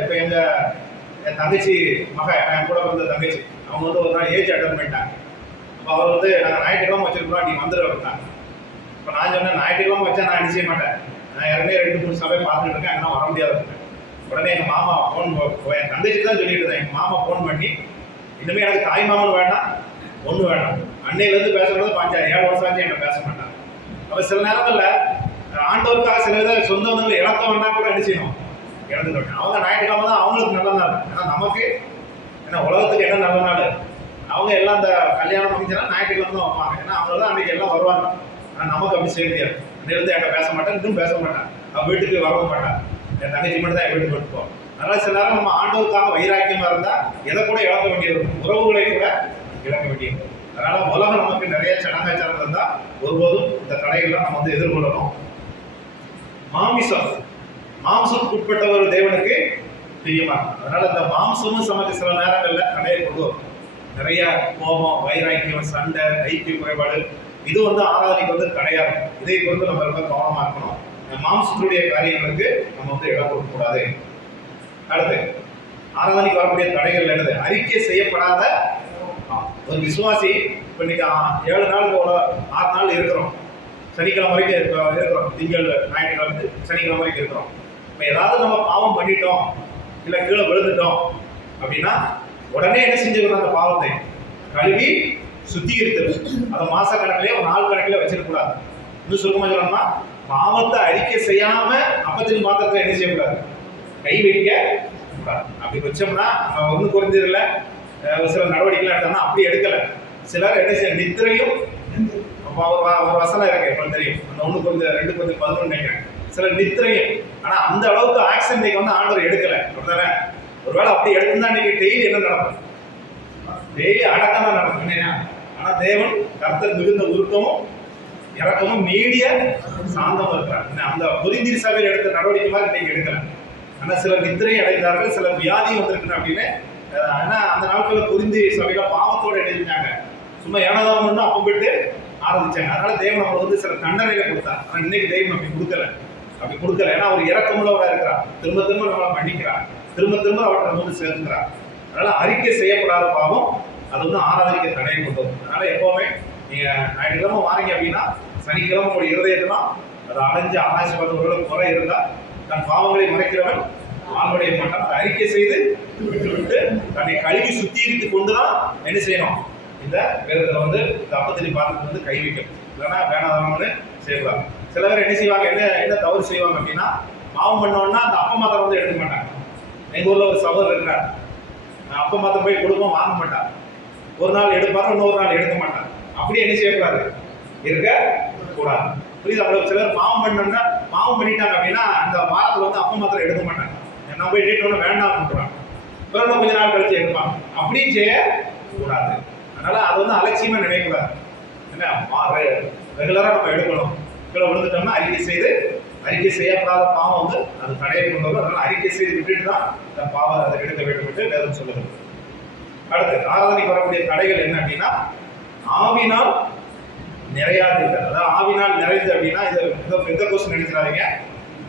இப்போ என் தங்கச்சி என் கூட பிறந்த தங்கச்சி, அவங்க ஒரு நாள் ஏஜ் அட்டன் பண்ணிட்டாங்க. அப்போ அவர் நாங்கள் ஞாயிற்றுக்கிழமை வச்சிருக்கிறோம், நீ வந்துடு அப்படின்னாங்க. இப்போ நான் சொன்னேன், ஞாயிற்றுக்கிழமை வச்சா நான் என்ன செய்ய மாட்டேன், நான் ஏற்கனவே 2-3 சபை பார்த்துட்டு இருக்கேன், அங்கே வர முடியாது. உடனே எங்கள் மாமா என் தங்கச்சி தான் சொல்லிட்டு இருந்தேன். எங்கள் மாமா ஃபோன் பண்ணி, இனிமேல் எனக்கு தாய் மாமன் வேண்டாம், ஒன்று வேண்டாம், அன்னையிலேருந்து பேசுறது 7 வருஷம் ஆச்சு என்கிட்ட பேச மாட்டாங்க. அப்போ சில நேரங்களில் ஆண்டவருக்காக சில இதை சொந்த வந்தவங்களை இழக்க வேண்டாம் கூட என்ன செய்யணும், இழந்துக்கிட்டேன். அவங்க ஞாயிற்றுக்கிழமை தான் அவங்களுக்கு நல்ல நாள். ஏன்னா நமக்கு ஏன்னா உலகத்துக்கு என்ன நல்ல நாள், அவங்க எல்லாம் அந்த கல்யாணம் முடிஞ்சாலும் ஞாயிற்றுக்கிழமை தான் வைப்பாங்க. ஏன்னா அவங்க தான் அன்றைக்கி எல்லாம் வருவாங்க. ஆனால் நமக்கு அப்படி செய்ய முடியாது. அன்றையிலேருந்து என்கிட்ட பேச மாட்டேன், இன்னும் பேச மாட்டேன், அவன் வீட்டுக்கு வரவும் மாட்டான். என் தங்கச்சி மட்டும் தான் என் வீட்டுக்கு கொண்டு போவோம். அதனால சில நேரம் நம்ம ஆண்டவருக்காக வைராக்கியமாக இருந்தால் எதை கூட இழக்க வேண்டியிருக்கும், உறவுகளை கூட இழக்க வேண்டியிருக்கும். அதனால உலகம் நமக்கு நிறைய சடங்காச்சாரம் இருந்தால் ஒருபோதும் இந்த தடைகள்லாம் நம்ம எதிர்கொள்ளணும். மாம்சத்துக்கு உட்பட்ட ஒரு தேவனுக்கு பிரியமா. அதனால இந்த மாம்சமும் நமக்கு சில நேரங்களில் தடையை கொண்டு வரும். நிறைய கோபம், வைராக்கியம், சண்டை, ஐக்கிய குறைபாடு, இது ஆராதனைக்கு தடையா இருக்கும். இதை குறித்து நம்ம ரொம்ப கவனமா இருக்கணும். மாம்சத்துடைய காரியங்களுக்கு நம்ம இடம் கொடுக்கக்கூடாது. அடுத்து ஆராதனைக்கு வரக்கூடிய தடைகள் என்னது, அறிக்கை செய்யப்படாத ஒரு விசுவாசி. இப்போ இன்னைக்கு 7 நாள் போல 6 நாள் இருக்கிறோம், சனிக்கிழமை வரைக்கும் இருக்கிறோம், திங்கள் ஞாயிற்றுக்கிழமை சனிக்கிழமை வரைக்கும் இருக்கிறோம். இப்போ ஏதாவது நம்ம பாவம் பண்ணிட்டோம், இல்லை கீழே விழுந்துட்டோம் அப்படின்னா உடனே என்ன செஞ்சுக்கணும், அந்த பாவத்தை கழுவி சுத்திகரித்தது. அதை மாச கணக்கிலே ஒரு நாள் கணக்கில் வச்சிருக்கூடாது. இன்னும் சுருக்கமாக சொல்லணும்னா, பாவத்தை அறிக்கை செய்யாம அப்பத்தின் பாத்திரத்தை என்ன செய்யக்கூடாது, கை வைக்க கூடாது. அப்படி வச்சோம்னா நம்ம ஒன்றும் குறைஞ்சிடல, சில நடவடிக்கைகள் எடுத்தோம்னா அப்படி எடுக்கல. சிலர் என்ன செய்ய நித்திரையும் ஒரு வசனம் இருக்கு, இப்போ தெரியும், அந்த 1:2:11 நினைக்கிறேன். சில நித்திரையும், ஆனா அந்த அளவுக்கு ஆக்ஷன் இன்னைக்கு ஆண்டவர் எடுக்கல. அப்படிதானே? ஒருவேளை அப்படி எடுத்திருந்தா இன்னைக்கு டெய்லி என்ன நடக்கும், டெய்லி அடக்கம் தான் நடக்கும். ஆனா ஆனா தேவன் கர்த்தர் மிகுந்த உருக்கமும் இறக்கமும் நீடிய சாந்தமும் இருக்கிறார். அந்த கொரிந்தியர் சபையில் எடுத்த நடவடிக்கை மாதிரி இன்னைக்கு எடுக்கல. ஆனா சில நித்திரை அடைந்தார்கள், சில வியாதி வந்திருக்கு அப்படின்னு. ஆனா அந்த நாட்களில் கொரிந்தியர் சபையில பாவத்தோடு எழுதிட்டாங்க. சும்மா ஏனதாம் வந்து அப்பம் விட்டு ஆரம்பிச்சாங்க. அதனால தேவன் அவங்களுக்கு வந்து சில தண்டனைகளை கொடுத்தார். ஆனா இன்னைக்கு தேவன் அப்படி கொடுக்கல. ஏன்னா அவர் இறக்கமுள்ளவராக இருக்கிறார். திரும்ப திரும்ப நம்மளை மன்னிக்கிறார், திரும்ப திரும்ப அவர்கிட்ட நம்ம வந்து சேர்ந்துக்கிறார். அதனால அறிக்கை செய்யப்படாத பாவம் அது வந்து ஆராதனைக்கு தடையை கொண்டு வரும். அதனால எப்பவுமே நீங்க ஞாயிற்றுக்கிழமை வாரீங்க அப்படின்னா சனிக்கிழமை உங்களுடைய இருதயத்தெல்லாம் அதை அலைஞ்சு ஆராய்ச்சி ஒரு குறை இருந்தா தன் பாவங்களை மறைக்கிறவன் ஆளுடைய மாட்டான். அதை அறிக்கை செய்து விட்டு தன்னை கழுவி சுத்திகரித்து கொண்டுதான் என்ன செய்யணும், இந்த வேதத்தில் வந்து இந்த அப்பத்திரி பாத்திரத்தை வந்து கை வைக்கணும். இல்லைன்னா வேணாதானு செய்யக்கூடாது. சில பேர் என்ன செய்வாங்க, என்ன தவறு செய்வாங்க அப்படின்னா பாவம் பண்ணோன்னா அந்த அப்ப மாத்திரம் வந்து எடுக்க மாட்டாங்க. எங்கள் ஊரில் ஒரு சகோதரர் இருக்கிறார், அப்ப மாத்திரம் போய் கொடுப்போம் வாங்க மாட்டார். ஒரு நாள் எடுப்பாரு, இன்னொரு நாள் எடுக்க மாட்டார். அப்படியே என்ன செய்யக்கூடாது, இருக்க கூடாது. புரியுது? அவ்வளவு சிலர் பாவம் பண்ணோம்னா பாவம் பண்ணிட்டாங்க அப்படின்னா அந்த வாரத்தில் வந்து அப்ப மாத்திரம் எடுக்க மாட்டாங்க. நான் போய் டேட்டோன்னு வேண்டாம் பண்ணுறாங்க, பிறகு கொஞ்ச நாள் கழிச்சு எடுப்பாங்க. அப்படியும் செய்ய கூடாது. அதனால அது வந்து அலட்சியமா நினைக்கக்கூடாது. என்ன ரெகுலரா நம்ம எடுக்கணும். கீழே விழுந்துட்டோம்னா அறிக்கை செய்யப்படாத பாவம் வந்து அது தடையை கொண்டு வரும். அதனால அறிக்கை செய்து விட்டுட்டு தான் இந்த பாவம் அதை எடுக்க வேண்டும் என்று வேதம் சொல்லுது. அடுத்து ஆராதனைக்கு வரக்கூடிய தடைகள் என்ன அப்படின்னா ஆவினால் நிறையாது. அதாவது ஆவினால் நிறைந்து அப்படின்னா இந்த கொஸ்டின் நினைக்கிறாங்க.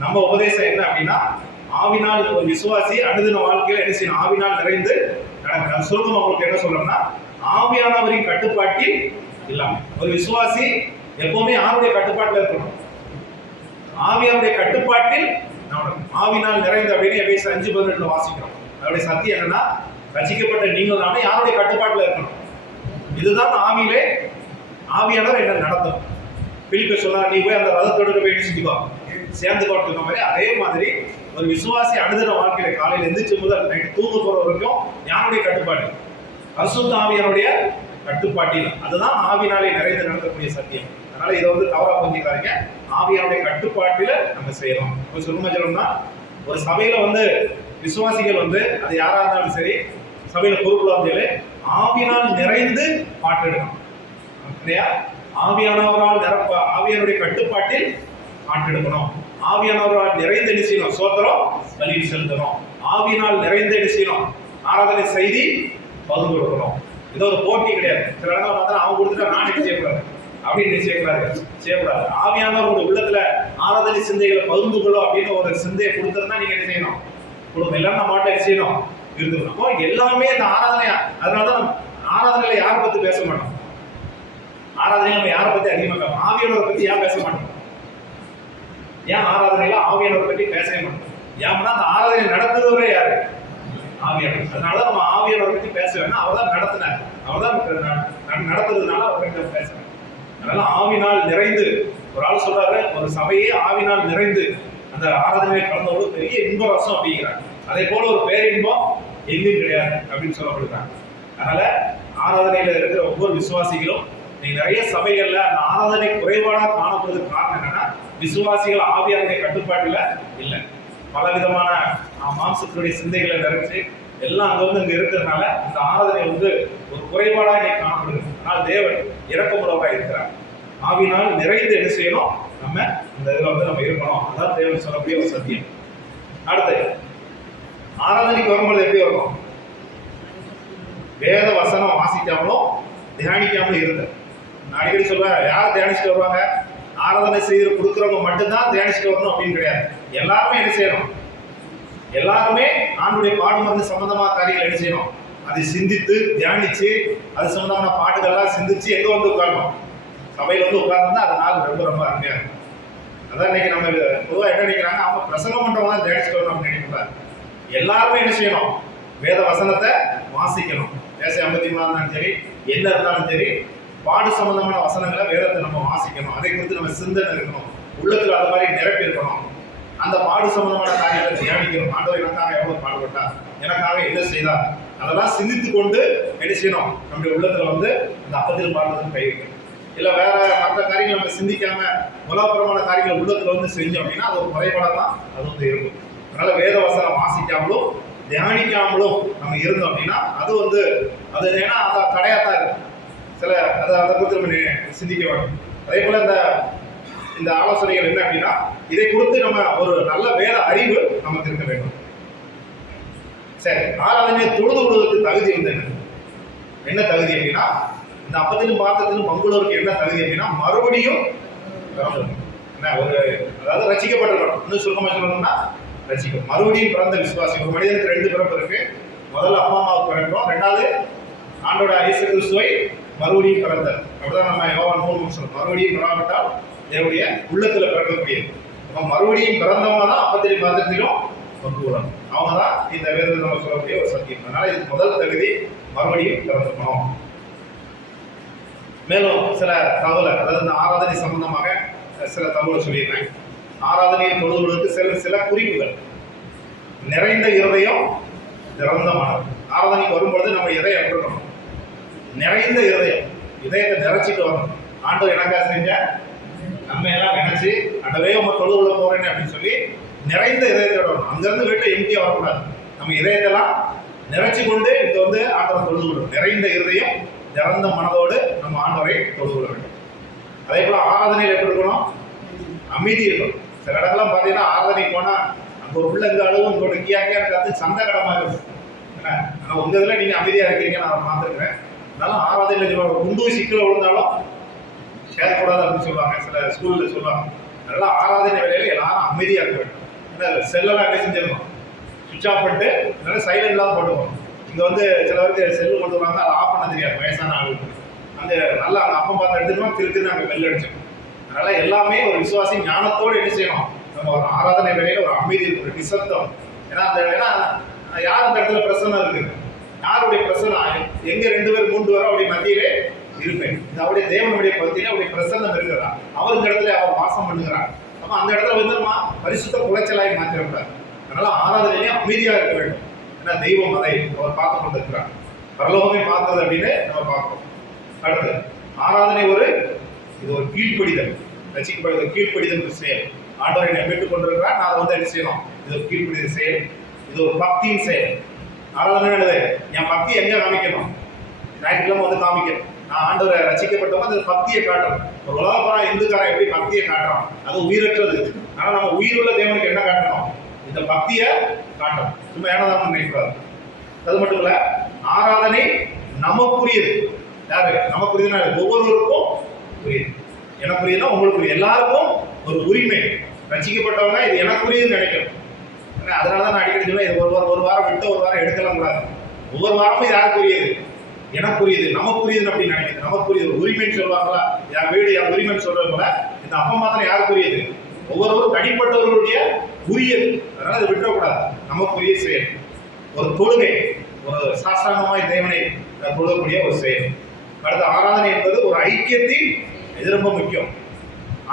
நம்ம உபதேசம் என்ன அப்படின்னா ஆவினால் ஒரு விசுவாசி அனுதின வாழ்க்கையில என்ன செய்யணும், ஆவினால் நிறைந்து நடக்கணும். சுருக்கமா உங்களுக்கு என்ன சொல்லணும்னா ஆவியானவரின் கட்டுப்பாட்டில் இல்லாம ஒரு விசுவாசி எப்பவுமே ஆவியுடைய கட்டுப்பாட்டில் இருக்கணும். ஆவியானுடைய கட்டுப்பாட்டில் ஆவினால் நிறைந்து அப்படின்னு எபேசியர் 5:18 வாசிக்கிறோம். அதோடைய சத்தியம் என்னன்னா ரட்சிக்கப்பட்ட நீங்கள் நாம யாருடைய கட்டுப்பாட்டில் இருக்கணும். இதுதான் ஆவியிலே ஆவியானவர் என்ன நடத்தும். பிலிப்பை சொன்னார், நீ போய் அந்த ரதத்தோடு போய் செஞ்சுக்கோ, சேர்ந்து கொண்டு மாதிரி. அதே மாதிரி ஒரு விசுவாசி அனுதின வாழ்க்கையில காலையில் எந்திரிச்சு முதல் நைட்டு தூங்க போற வரைக்கும் யாருடைய கட்டுப்பாடு, பரிசுத்த ஆவியானுடைய கட்டுப்பாட்டில். அதுதான் ஆவினாலே நிறைந்து நடத்தக்கூடிய சத்தியம். அதனால இதை வந்து தவறா புரிஞ்சுக்காதீங்க. ஆவியானுடைய கட்டுப்பாட்டில நம்ம செய்யணும். இப்போ சொல்லுமா சொல்லணும்னா ஒரு சபையில வந்து விசுவாசிகள் வந்து அது யாரா இருந்தாலும் சரி, சபையில பொறுப்புல வந்து ஆவியினால் நிறைந்து பாட்டு எடுக்கணும் இல்லையா? ஆவியானவரால் ஆவியானுடைய கட்டுப்பாட்டில் பாட்டு எடுக்கணும். ஆவியானவரால் நிறைந்து என்ன செய்யணும், சோத்திரம் பலி செலுத்தணும். ஆவியினால் நிறைந்து என்ன செய்யணும், ஆராதனை செய்தி பகிர்ந்து கொடுக்கணும். இது ஒரு போட்டி கிடையாது. சில இடத்துல பார்த்தா அவங்க கொடுத்துட்டா நான் என்ன செய்யக்கூடாது அப்படின்னு செய்யக்கூடாது. ஆவியானவரோட உள்ளத்துல ஆராதனை சிந்தைகளை பகிர்ந்து கொள்ளும் அப்படின்னு ஒரு சிந்தையை கொடுத்துருந்தா நீங்க என்ன செய்யணும், கொடுக்கணும். எல்லாம் நம்ம மாட்டை செய்யணும் இருக்கணும். அப்போ எல்லாமே இந்த ஆராதனை. அதனாலதான் நம்ம ஆராதனையில யாரை பத்தி பேச மாட்டோம். ஆராதனையில நம்ம யாரை பத்தி அதிகமாக ஆவியானவரை பத்தி ஏன் பேச மாட்டோம்? ஏன் ஆராதனையில ஆவியானவரை பத்தி பேசவே மாட்டோம்? ஏன்னா அந்த ஆராதனை நடத்துறவரே யாரு? ஆவியானவர். அதனாலதான் நம்ம ஆவியானவரை பத்தி பேச வேணா. அவர் தான் நடத்தினார், அவர் தான் நடத்துறதுனால அவர் பேசுறேன். அதனால ஆவினால் நிறைந்து ஒரு ஆள் சொல்றாரு, ஒரு சபையே ஆவினால் நிறைந்து அந்த ஆராதனையை கலந்தோடு பெரிய இன்ப ரசம் அப்படிங்கிறாங்க. அதே போல ஒரு பேரின்பம் எங்கும் கிடையாது அப்படின்னு சொல்லப்படுறாங்க. அதனால ஆராதனையில இருக்கிற ஒவ்வொரு விசுவாசிகளும் நீங்க நிறைய சபைகள்ல அந்த ஆராதனை குறைபாடாக காணப்படுறதுக்கு காரணம் என்னன்னா விசுவாசிகள் ஆவியானுடைய கட்டுப்பாட்டுல இல்லை. பல விதமான மாம்சத்தினுடைய சிந்தைகளை நிறைச்சு எல்லாம் அங்க வந்து இங்க இருக்கிறதுனால இந்த ஆராதனை வந்து ஒரு குறைபாடாக இன்னைக்கு காணப்படுது. ஆனால் தேவன் இரக்கமுள்ளவராக இருக்கிறார். ஆவினால் நிறைந்து என்ன செய்யணும், நம்ம இந்த இதுல வந்து நம்ம இருக்கணும். அதான் தேவன் சொல்லக்கூடிய ஒரு சத்தியம். அடுத்து ஆராதனைக்கு வரும்போது எப்படி வரணும்? வேத வசனம் வாசிக்காமலும் தியானிக்காமலும் இருந்தேன். நான் அடிக்கடி சொல்றேன், யார் தியானிச்சுட்டு வருவாங்க? ஆராதனை செய்து கொடுக்குறவங்க மட்டும்தான் தியானிச்சுட்டு வரணும் அப்படின்னு கிடையாது. எல்லாருமே என்ன செய்யணும், எல்லாருமே ஆண்டுடைய பாடு மருந்து சம்பந்தமான காரியங்கள் என்ன செய்யணும், அதை சிந்தித்து தியானிச்சு அது சம்பந்தமான பாட்டுகள்லாம் சிந்திச்சு எங்க வந்து உட்காரணும், சபையில வந்து உட்கார்ந்தா அதனால ரொம்ப ரொம்ப அருமையா இருக்கும். அதான் இன்னைக்கு நம்ம பொதுவாக என்ன நினைக்கிறாங்க, அவங்க பிரசங்கம் பண்றவங்க தான் தியானிச்சுட்டு வரணும் அப்படின்னு நினைக்கிறாங்க. எல்லாருமே என்ன செய்யணும், வேத வசனத்தை வாசிக்கணும். ஏசாயா 53 இருந்தாலும் சரி, என்ன இருந்தாலும் சரி, பாடு சம்பந்தமான வசனங்களை வேதத்தை நம்ம வாசிக்கணும். அதை குறித்து நம்ம சிந்தனை இருக்கணும், உள்ளத்துல அது மாதிரி நிரப்பி இருக்கணும். அந்த பாடு சம்பந்தமான காரியங்களை தியானிக்கணும். ஆண்டவர் எனக்காக எவ்வளவு பாடுபட்டார், எனக்காக என்ன செய்தார், அதெல்லாம் சிந்தித்து கொண்டு என்ன செய்யணும், நம்முடைய உள்ளத்துல வந்து இந்த அப்பத்தில் பாடுறதுக்கு கை வைக்கணும். இல்லை வேற மற்ற காரியங்களை நம்ம சிந்திக்காம உலகபரமான காரியங்களை உள்ளத்துல வந்து செஞ்சோம் அப்படின்னா அது ஒரு குறைபாடாக தான் அது வந்து இருக்கும். அதனால வேத வசனம் வாசிக்காமலும் தியானிக்காமலும் நம்ம இருந்தோம் அப்படின்னா அது வந்து அது ஏன்னா அதை தடையாக தான் இருக்கும். சில அதை குறித்து நம்ம சிந்திக்க வேண்டும். அதே போல இந்த ஆலோசனைகள் என்ன அப்படின்னா, இதை குறித்து நம்ம ஒரு நல்ல வேத அறிவு நமக்கு இருக்க வேண்டும். சரி, ஆராதனையை தொழுது கொள்வதற்கு தகுதி வந்து என்ன தகுதி அப்படின்னா, இந்த அப்பத்திலும் பாத்திரத்திலும் பங்குள்ளவருக்கு என்ன தகுதி அப்படின்னா, மறுபடியும் என்ன ஒரு அதாவது ரசிக்கப்பட்டிருக்கணும். இன்னும் சுருக்கமாக சொல்லணும்னா ரசிக்கும் மறுபடியும் பிறந்த விசுவாசி. ஒரு மனிதனுக்கு 2 பிறப்பு இருக்கு. முதல்ல அப்பா அம்மாவுக்கு பிறக்கிறோம், 2வது ஆண்டோட இயேசு கிறிஸ்துவை மறுபடியும் பிறந்தார். அப்படிதான் நம்ம யோவான் 3 சொல்றோம், மறுபடியும் பிறவாவிட்டால் என்னுடைய உள்ளத்துல பிறக்கக்கூடியது. நம்ம மறுபடியும் பிறந்தவங்க தான் அப்பத்திலும் பாத்திரத்திலும் பங்கு கொள்ளணும். அவங்க தான் இந்த வேதத்தில் நம்ம சொல்லக்கூடிய ஒரு சத்தியம். அதனால இதுக்கு முதல் தகுதி மறுபடியும் பிறந்துக்கணும். மேலும் சில தகவல், அதாவது இந்த ஆராதனை சம்பந்தமாக சில தகவல் சொல்லியிருக்கேன். ஆராதனையை தொழுவதற்கு சில குறிப்புகள். நிறைந்த இருதயம் திறந்தமானது. ஆராதனைக்கு வரும்பொழுது நம்ம இதயம் எப்படி இருக்கணும்? நிறைந்த இதயத்தை நிறைச்சிட்டு வரணும். ஆண்டவர் எனக்கா செஞ்ச நம்ம எல்லாம் நினைச்சு அண்டவே உங்க தொழுவுள்ள போறேன்னு அப்படின்னு சொல்லி நிறைந்த இதயத்தோட வரணும். அங்கிருந்து வீட்டில் எம்டியா வரக்கூடாது. நம்ம இதயத்தெல்லாம் நிறைச்சி கொண்டு இங்க வந்து ஆண்டவர் தொழுது கொள்ளணும். நிறைந்த இருதயம் திறந்த மனதோடு நம்ம ஆண்டவரை தொழுது கொள்ள வேண்டும். அதே போல ஆராதனையில் எப்படி இருக்கணும்? அமைதி இருக்கணும். சில இடங்கள்லாம் பார்த்தீங்கன்னா ஆராதனை போனா அங்க ஒரு உள்ள இங்க அழுவும், இங்கோட கியாக்கியா கத்து சந்த கடமாக இருக்கும். ஆனால் உங்க இதில் நீங்க அமைதியா இருக்கீங்க, நான் பார்த்துருக்கிறேன். அதனால ஆராதனையில் குண்டு சிக்கல விழுந்தாலும் சேரக்கூடாது அப்படின்னு சொல்லுவாங்க. சில ஸ்கூல்ல சொல்லுவாங்க. அதனால ஆராதனை வேலையில எல்லாரும் அமைதியா இருக்க வேண்டும். ஏன்னா செல்லெல்லாம் என்ன செஞ்சிடணும், சுவிட்ச் ஆஃப் பண்ணிட்டு இதனால சைலண்ட் இல்லாம போட்டுக்கணும். இங்க வந்து சில பேருக்கு செல்லு கொண்டு வராங்க, அதை ஆஃப் பண்ண தெரியாது வயசான ஆளுக்கு. அந்த நல்லா அங்கே அப்பம் பார்த்து எடுத்துக்கணும், திருத்தி நாங்கள் பெல் அடிச்சோம். அதனால எல்லாமே ஒரு விசுவாசி ஞானத்தோடு என்ன செய்யணும், நம்ம ஒரு ஆராதனை வேலையில ஒரு அமைதி, ஒரு நிசப்தம். ஏன்னா யார் அந்த இடத்துல பிரசனம் இருக்குது, யாருடைய பிரசனம், எங்க 2 பேர் 3 பேரும் அவருடைய மத்தியிலே இருப்பேன். இது அவருடைய தேவனுடைய பத்தியில அவருடைய பிரசன்னம் இருக்கிறார். அவர் இந்த இடத்துல அவர் வாசம் பண்ணுகிறார். அப்ப அந்த இடத்துல வந்து நம்ம பரிசுத்த குலைச்சலாய் மாற்றிடக்கூடாது. அதனால ஆராதனையிலே அமைதியா இருக்க வேண்டும். ஏன்னா தெய்வம் அதை அவர் பார்த்து கொண்டிருக்கிறார். பரலோகமே பார்த்தது அப்படின்னு நம்ம பார்க்கிறோம். அடுத்து ஆராதனை இது ஒரு கீழ்ப்படிதல், ரசிக்கப்படுகிற கீழ்ப்படிதல் செயல். ஆண்டவரை என்னை மீட்டுக் கொண்டிருக்கிறார், நான் வந்து என்ன செய்யணும், இது ஒரு கீழ்ப்படிதல் செயல், இது ஒரு பக்தியின் செயல். ஆராதனை என்னது, என் பக்தி எங்க காமிக்கணும், ஞாயிற்றுக்கிழமை வந்து காமிக்கணும். நான் ஆண்டவரை ரசிக்கப்பட்டவங்க அந்த பக்தியை காட்டணும். ஒரு உலகப்பறம் இந்துக்காரன் எப்படி பக்தியை காட்டுறான், அது உயிரற்றது. ஆனால் நம்ம உயிருள்ள தேவனுக்கு என்ன காட்டணும், இந்த பக்தியை காட்டணும். சும்மா ஏனதான் நினைக்கூடாது. அது மட்டும் இல்ல, ஆராதனை நமக்குரியது. யாரு நமக்குரியதுனா ஒவ்வொருவருக்கும் புரியுது. எனக்குரியதுனா உங்களுக்கு எல்லாருக்கும் ஒரு உரிமை. ரசிக்கப்பட்டவங்க இது எனக்குரியதுன்னு நினைக்கணும். அதனாலதான் நான் அடிக்கடி சொல்ல, இது ஒரு வாரம் விட்டு ஒரு வாரம் எடுக்கலாம் கூடாது. ஒவ்வொரு வாரமும் யாருக்குரியது, எனக்குரியது, நமக்குரியது அப்படின்னு நினைக்கிறது. நமக்குரியது உரிமைன்னு சொல்லுவாங்களா, என் வீடு என் உரிமைன்னு சொல்றது போல இந்த அப்பம் மாத்திரம் யாருக்குரியது, ஒவ்வொருவரும் தனிப்பட்டவர்களுடைய உரியது. அதனால அதை விட்டுறக்கூடாது. நமக்குரிய செயல் ஒரு தொழுகை, ஒரு சாஸ்திரமாய் தேவனை தொழக்கூடிய ஒரு செயல். அடுத்த ஆராதனை என்பது ஒரு ஐக்கியத்தின், இது ரொம்ப முக்கியம்.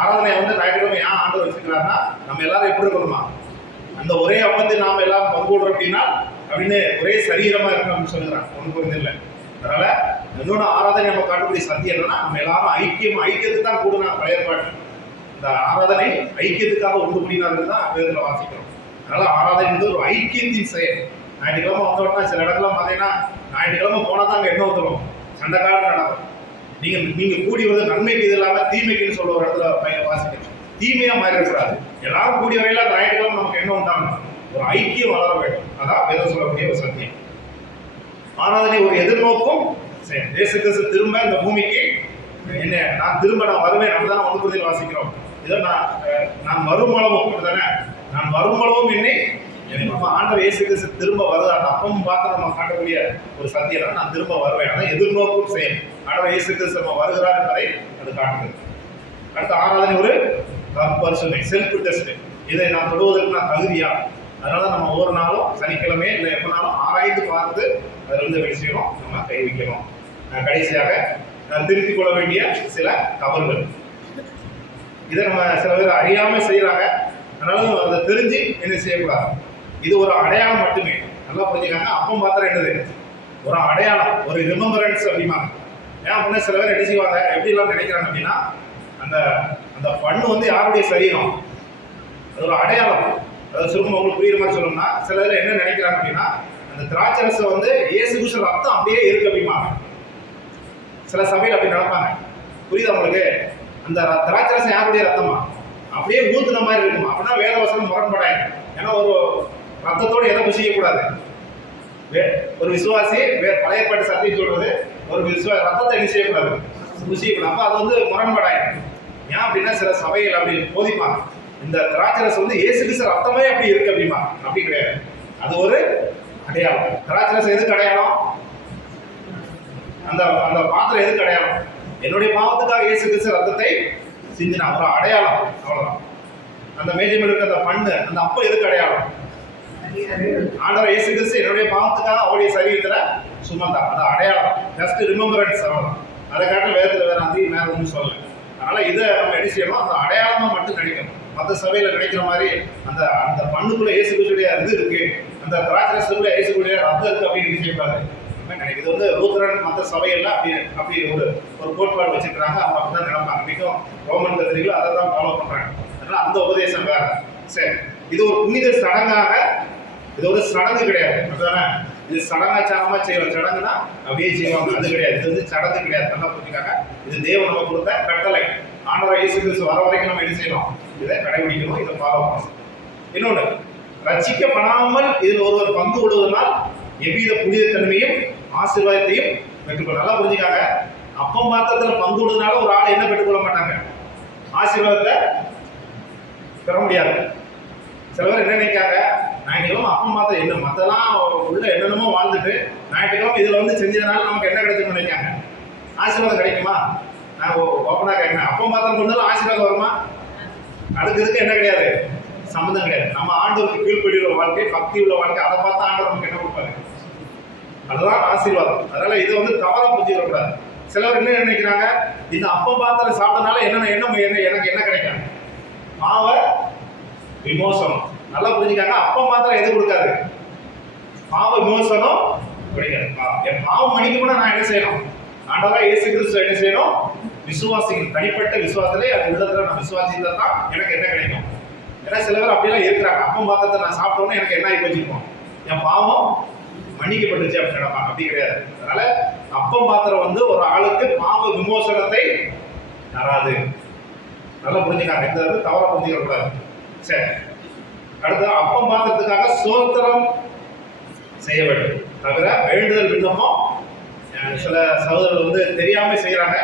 ஆராதனை வந்து ஞாயிற்றுக்கிழமை ஏன் ஆண்டவர் வச்சுக்கிறாருன்னா, நம்ம எல்லாரும் எப்படி இருக்கணுமா, அந்த ஒரே அப்பத்தில் நாம எல்லாம் பங்குடுறோம் அப்படின்னா அப்படின்னு ஒரே சரீரமா இருக்கணும் அப்படின்னு சொல்லுறாங்க. ஒன்று புரிந்து இல்லை. அதனால இன்னொன்று ஆராதனை நம்ம காட்டக்கூடிய சத்தியம் என்னன்னா, நம்ம எல்லாரும் ஐக்கியத்துக்கு தான் கூடுனா பழைய பாட்டு. இந்த ஆராதனை ஐக்கியத்துக்காக ஒன்று கூடினார்கள் தான் வேதத்தில் வாசிக்கிறோம். அதனால ஆராதனை வந்து ஒரு ஐக்கியத்தின் செயல். ஞாயிற்றுக்கிழமை வந்தோம்னா சில இடத்துல பார்த்தீங்கன்னா ஞாயிற்றுக்கிழமை போனால் தான் அங்கே என்ன வந்துடும், சண்டைக்காலம் நடக்கும். நீங்க கூடி வந்து நன்மைக்கு இது இல்லாமல் தீமைக்குன்னு சொல்ல ஒரு இடத்துல வாசிக்கணும். தீமையா மாறிடக்கூடாது. எல்லாரும் கூடிய வரையில ஞாயிற்றுக்கிழமை நமக்கு என்ன உண்டாகணும், ஒரு ஐக்கியம் வளர வேண்டும். அதான் வேதம் சொல்லக்கூடிய ஒரு சத்தியம். ஆராதனை ஒரு எதிர்நோக்கும் செயல். இயேசு கிறிஸ்து திரும்ப இந்த பூமிக்கு என்ன, நான் வருவேன், நம்ம தானே 1 வாசிக்கிறோம். இதை நான் மறுமளவும் அப்படித்தானே, நான் மறுமளவும் என்னை நம்ம ஆண்டவர் இயேசு கிறிஸ்து திரும்ப வருவார். அப்பவும் பார்த்து நம்ம காட்டக்கூடிய ஒரு சத்தியம், நான் திரும்ப வருவேன். அதான் எதிர்நோக்கும் செயல். ஆண்டவர் இயேசு கிறிஸ்து நம்ம வருகிறார் என்பதை அது காட்டுகிறது. அடுத்த ஆராதனை ஒரு பரிசோதனை, செல்ஃப் டெஸ்ட். இதை நான் தொடுவதற்கு நான் தகுதியா, அதனால நம்ம ஒவ்வொரு நாளும் சனிக்கிழமை இல்லை எப்பனாலும் ஆராய்ந்து பார்த்து அதில் இருந்து விஷயம் நம்ம கை வைக்கணும். கடைசியாக திருத்திக் கொள்ள வேண்டிய சில தவறுகள். இதை நம்ம சில பேர் அறியாம செய்யறாங்க. அதனால அதை தெரிஞ்சு என்ன செய்யக்கூடாது. இது ஒரு அடையாளம் மட்டுமே, நல்லா புரிஞ்சுக்காங்க. அப்பம் பாத்திரம் என்னது, ஒரு அடையாளம், ஒரு ரிமெம்பரன்ஸ் அப்படிமாங்க. ஏன் அப்படின்னா சில பேர் என்ன செய்வாங்க, எப்படி எல்லாம் நினைக்கிறாங்க அப்படின்னா, அந்த பண்ணு வந்து யாருடைய சரீரம், அது ஒரு அடையாளம். அதாவது சுருக்கமாக உங்களுக்கு புரியுற மாதிரி சொல்லணும்னா, சில பேர் என்ன நினைக்கிறாங்க அப்படின்னா, அந்த திராட்சை ரசம் வந்து இயேசு கிறிஸ்து ரத்தம் அப்படியே இருக்கு அப்படிமாங்க. சில சபையில் அப்படி நடப்பாங்க. புரியுதா உங்களுக்கு? அந்த திராட்சை ரசம் யாருடைய ரத்தமா? அப்படியே ஊத்துன மாதிரி இருக்குமா? அப்படின்னா வேத வசனம் முரண்படாது. ஏன்னா ஒரு ரத்தத்தோடு எதை புசிக்கக்கூடாது. ஒரு விசுவாசி பழைய பாட்டு சத்தியம் சொல்றது, ஒரு ரத்தத்தை என்ன செய்யக்கூடாது, புசிக்கக்கூடாது. அப்ப அது வந்து முரண்படாது. ஏன் அப்படின்னா சில சபைகள் அப்படி போதிப்பாங்க, இந்த திராட்சை ரசம் வந்து இயேசு கிறிஸ்து ரத்தமே அப்படி இருக்கு அப்படிமா. அப்படி கிடையாது. அது ஒரு அடையாளம். திராட்சை ரசம் எதுக்கு அடையாளம்? அந்த அந்த பாத்திரம் எதுக்கு அடையாளம்? என்னுடைய பாவத்துக்காக இயேசு கிறிஸ்து ரத்தத்தை சிந்தினா ஒரு அடையாளம், அவ்வளவுதான். அந்த மேஜை மேல இருக்க அந்த பண்ணு, அந்த அப்பம் எதுக்கு அடையாளம்? ஆண்டவர் இயேசு கிறிஸ்து என்னுடைய பாவத்துக்காக அவருடைய சரீரத்துல சுமந்தா, அந்த அடையாளம். ஜஸ்ட் ரிமெம்பரன்ஸ், அவ்வளவுதான். அதை காட்டில் வேதத்துல வேற அதிகம் நேரம் ஒன்றும் சொல்லலை. அதனால இதை நம்ம என்ன செய்யணும், அந்த அடையாளமா மட்டும் கிடைக்கும். மற்ற சபையில கிடைக்கிற மாதிரி அந்த அந்த பண்ணுக்குள்ள இயேசு கிறிஸ்துடைய இது இருக்கு, அந்த திராட்சை ரசத்துக்குள்ள இயேசுடைய ரத்தம் இருக்கு அப்படின்னு செய்யக்கூடாது. இது வந்து லூத்தரன் மற்ற சபையெல்லாம் அப்படி ஒரு கோட்பாடு வச்சிருக்கிறாங்க. அவங்க அப்படிதான் நினைப்பாங்க. மிகவும் ரோமன் கத்திரிகளும் அதை தான் ஃபாலோ பண்றாங்க. அதனால அந்த உபதேசம் வேற. சரி, இது ஒரு புனித சடங்காக, இது ஒரு சடங்கு கிடையாது. அதுதானே, இது சடங்காச்சாரமா செய்வோம். சடங்குனா அப்படியே செய்வாங்க, அது கிடையாது. இது வந்து சடங்கு கிடையாது. நல்லா புரிஞ்சுக்காங்க. இது தேவன் நம்ம கொடுத்த கட்டளை. ஆண்டவர் இயேசு கிறிஸ்து வர வரைக்கும் நம்ம என்ன செய்யணும், இதை கடைபிடிக்கணும், இதை ஃபாலோ பண்ணணும். இன்னொன்று, ரட்சிக்கப்படாமல் இதில் ஒருவர் பங்கு விடுவதனால் எவ்வித புனித தன்மையும் ஆசீர்வாதத்தையும் பெற்றுக்கொள்ள. நல்லா புரிஞ்சுக்காங்க. அப்பம் பாத்திரத்தில் பங்கு விடுவதனால ஒரு ஆள் என்ன பெற்றுக்கொள்ள மாட்டாங்க, ஆசீர்வாதத்தை பெற முடியாது. சில பேர் என்ன நினைக்காங்க, ஞாயிற்றுக்கிழமை அப்பம் பாத்திரம் என்ன மற்றெல்லாம் உள்ள என்னென்னமோ வாழ்ந்துட்டு ஞாயிற்றுக்கிழமை இதில் வந்து செஞ்சதுனால நமக்கு என்ன கிடைச்சுன்னு நினைக்காங்க, ஆசீர்வாதம் கிடைக்குமா? நான் ஓப்பனாக கேட்குறேன், அப்பம் பாத்திரம் கொண்டாலும் ஆசீர்வாதம் வருமா? அதுக்கு இதுக்கு என்ன கிடையாது, சம்மந்தம் கிடையாது. நம்ம ஆண்டவருக்கு கீழ்ப்படியுள்ள வாழ்க்கை, பக்தி உள்ள வாழ்க்கை, அதை பார்த்து ஆண்டவர் நமக்கு என்ன கொடுப்பாரு, அதுதான் ஆசீர்வாதம். அதனால இதை வந்து தவறா புரிஞ்சுக்கூடாது. சிலர் என்ன நினைக்கிறாங்க, இந்த அப்பம் பாத்திரம் சாப்பிட்டனால எனக்கு என்ன கிடைக்கும், பாவ விமோசனம். நல்லா புரிஞ்சுக்காங்க. அப்பம் பாத்திரம் எது கொடுக்காது, பாவ விமோசனம் கிடைக்காது. என் பாவம் மன்னிக்கணும்னா நான் என்ன செய்யணும், ஆண்டவரா இயேசு கிறிஸ்து என்ன செய்யணும், விசுவாசிகள் தனிப்பட்ட விசுவாசத்திலே அந்த உள்ளத்துல நான் விசுவாசித்தா தான் எனக்கு என்ன கிடைக்கும். ஏன்னா சில பேர் அப்படியெல்லாம் இருக்கிறாங்க, அப்பம் பாத்திரத்தை நான் சாப்பிட்டோன்னு எனக்கு என்ன ஆகி வச்சிருக்கோம், என் பாவம் மன்னிக்கப்பட்டுச்சு அப்படின்னு நினைப்பாங்க. அப்படி கிடையாது. அதனால அப்பம் பாத்திரம் வந்து ஒரு ஆளுக்கு பாவ விமோசனத்தை தராது. நல்லா புரிஞ்சுக்காங்க. இந்த தவறா புரிஞ்சுக்க கூடாது. சரி, அடுத்து அப்பம் பாத்திரத்துக்காக சோத்திரம் செய்ய வேண்டும். தவிர வேண்டுதல் விண்ணப்பம் சில சகோதரர்கள் வந்து தெரியாம செய்யறாங்க.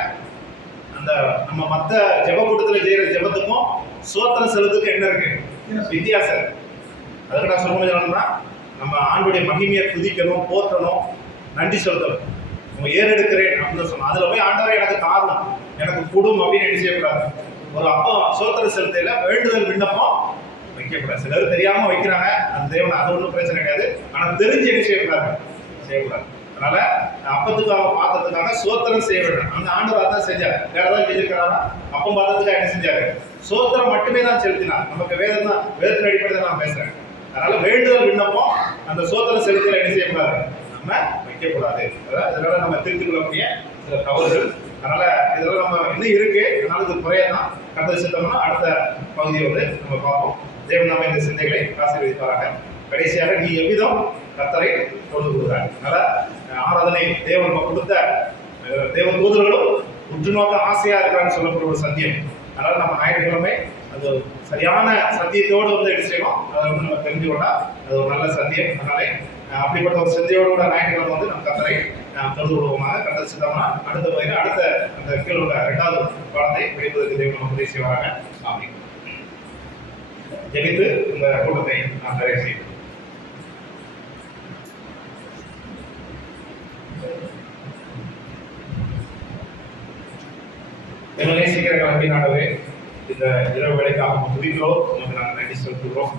அந்த நம்ம மற்ற ஜெப கூட்டத்தில் செய்யற ஜெபத்துக்கும் சோத்திரம் செலுத்துக்கு என்ன இருக்கு, வித்தியாசம். அதுக்கு நான் சொல்லணும்னா, நம்ம ஆண்டுடைய மகிமையை துதிக்கணும், போற்றணும், நன்றி செலுத்தணும். நம்ம ஏறெடுக்கிறேன் அப்படின்னு சொன்னோம், அதுல போய் ஆண்டவரை எனக்கு தாரும், எனக்கு கூடும் அப்படின்னு என்ன செய்யக்கூடாது. ஒரு அப்பம் சோத்திர செலுத்தையில வேண்டுதல் விண்ணப்பம் வைக்கக்கூடாது. சிலர் தெரியாம வைக்கிறாங்க, அந்த தேவன் அது ஒன்றும் பிரச்சனை கிடையாது. ஆனா தெரிஞ்சு என்ன செய்யக்கூடாது. அதனால அப்பத்துக்காக பாத்திரத்துக்காக சோத்திரம் செய்ய வேண்டும். அந்த ஆண்டவர் அதான் செஞ்சார். வேற ஏதாவது செஞ்சிருக்கிறாரா? அப்பம் பாத்திரத்துக்காக என்ன செஞ்சாரு, சோத்திரம் மட்டுமே தான் செலுத்தினார். நமக்கு வேதத்தின் அடிப்படையில் நான் பேசுறேன். அதனால வேண்டுதல் விண்ணப்பம் அந்த சோத்திர செலுத்தல என்ன செய்யக்கூடாது, நம்ம வைக்கக்கூடாது. அதனால நம்ம திருத்திக் கொள்ளக்கூடிய சில தவறுகள். அதனால இதெல்லாம் நம்ம இன்னும் இருக்கு. அதனால இது குறையதான் கருத்து சித்தம்னா அடுத்த பகுதியை வந்து நம்ம பார்ப்போம். தேவன் நம்ம இந்த சிந்தைகளை ஆசீர்வதிப்பாராக. கடைசியாக நீ எவ்விதம் கர்த்தரை தொழுது கொள்கிறார். அதனால ஆராதனை தேவன் கொடுத்த தேவ தூதர்களும் உற்று நோக்க ஆசையா இருக்கிறான்னு சொல்லக்கூடிய ஒரு சத்தியம். அதனால நம்ம ஞாயிற்றுக்கிழமை அது சரியான சத்தியத்தோடு வந்து எடுத்து செய்யணும். அதை வந்து நம்ம தெரிஞ்சுக்கொண்டா அது ஒரு நல்ல சத்தியம். அதனால அப்படிப்பட்ட ஒரு சிந்தையோடு கூட ஞாயிற்றுக்கிழமை வந்து நம்ம கர்த்தரை தொழுது கொள்வோமாக. கர்த்தர் சித்தம்னா அடுத்த பகுதியில் அடுத்த அந்த கீழ் உள்ள 2வது பாடத்தை படிப்பதற்கு தேவன் நம்ம உதவி செய்வாங்க. ஆமென். ஜெபித்து இந்த கூட்டத்தை நாம் நிறைவு செய்வோம். என்னை நேசிக்கிற அன்பின் ஆண்டவரே, இந்த இரவு வேளைக்காக துதிக்கிறோம், உங்களுக்கு நாங்கள் நன்றி செலுத்துகிறோம்.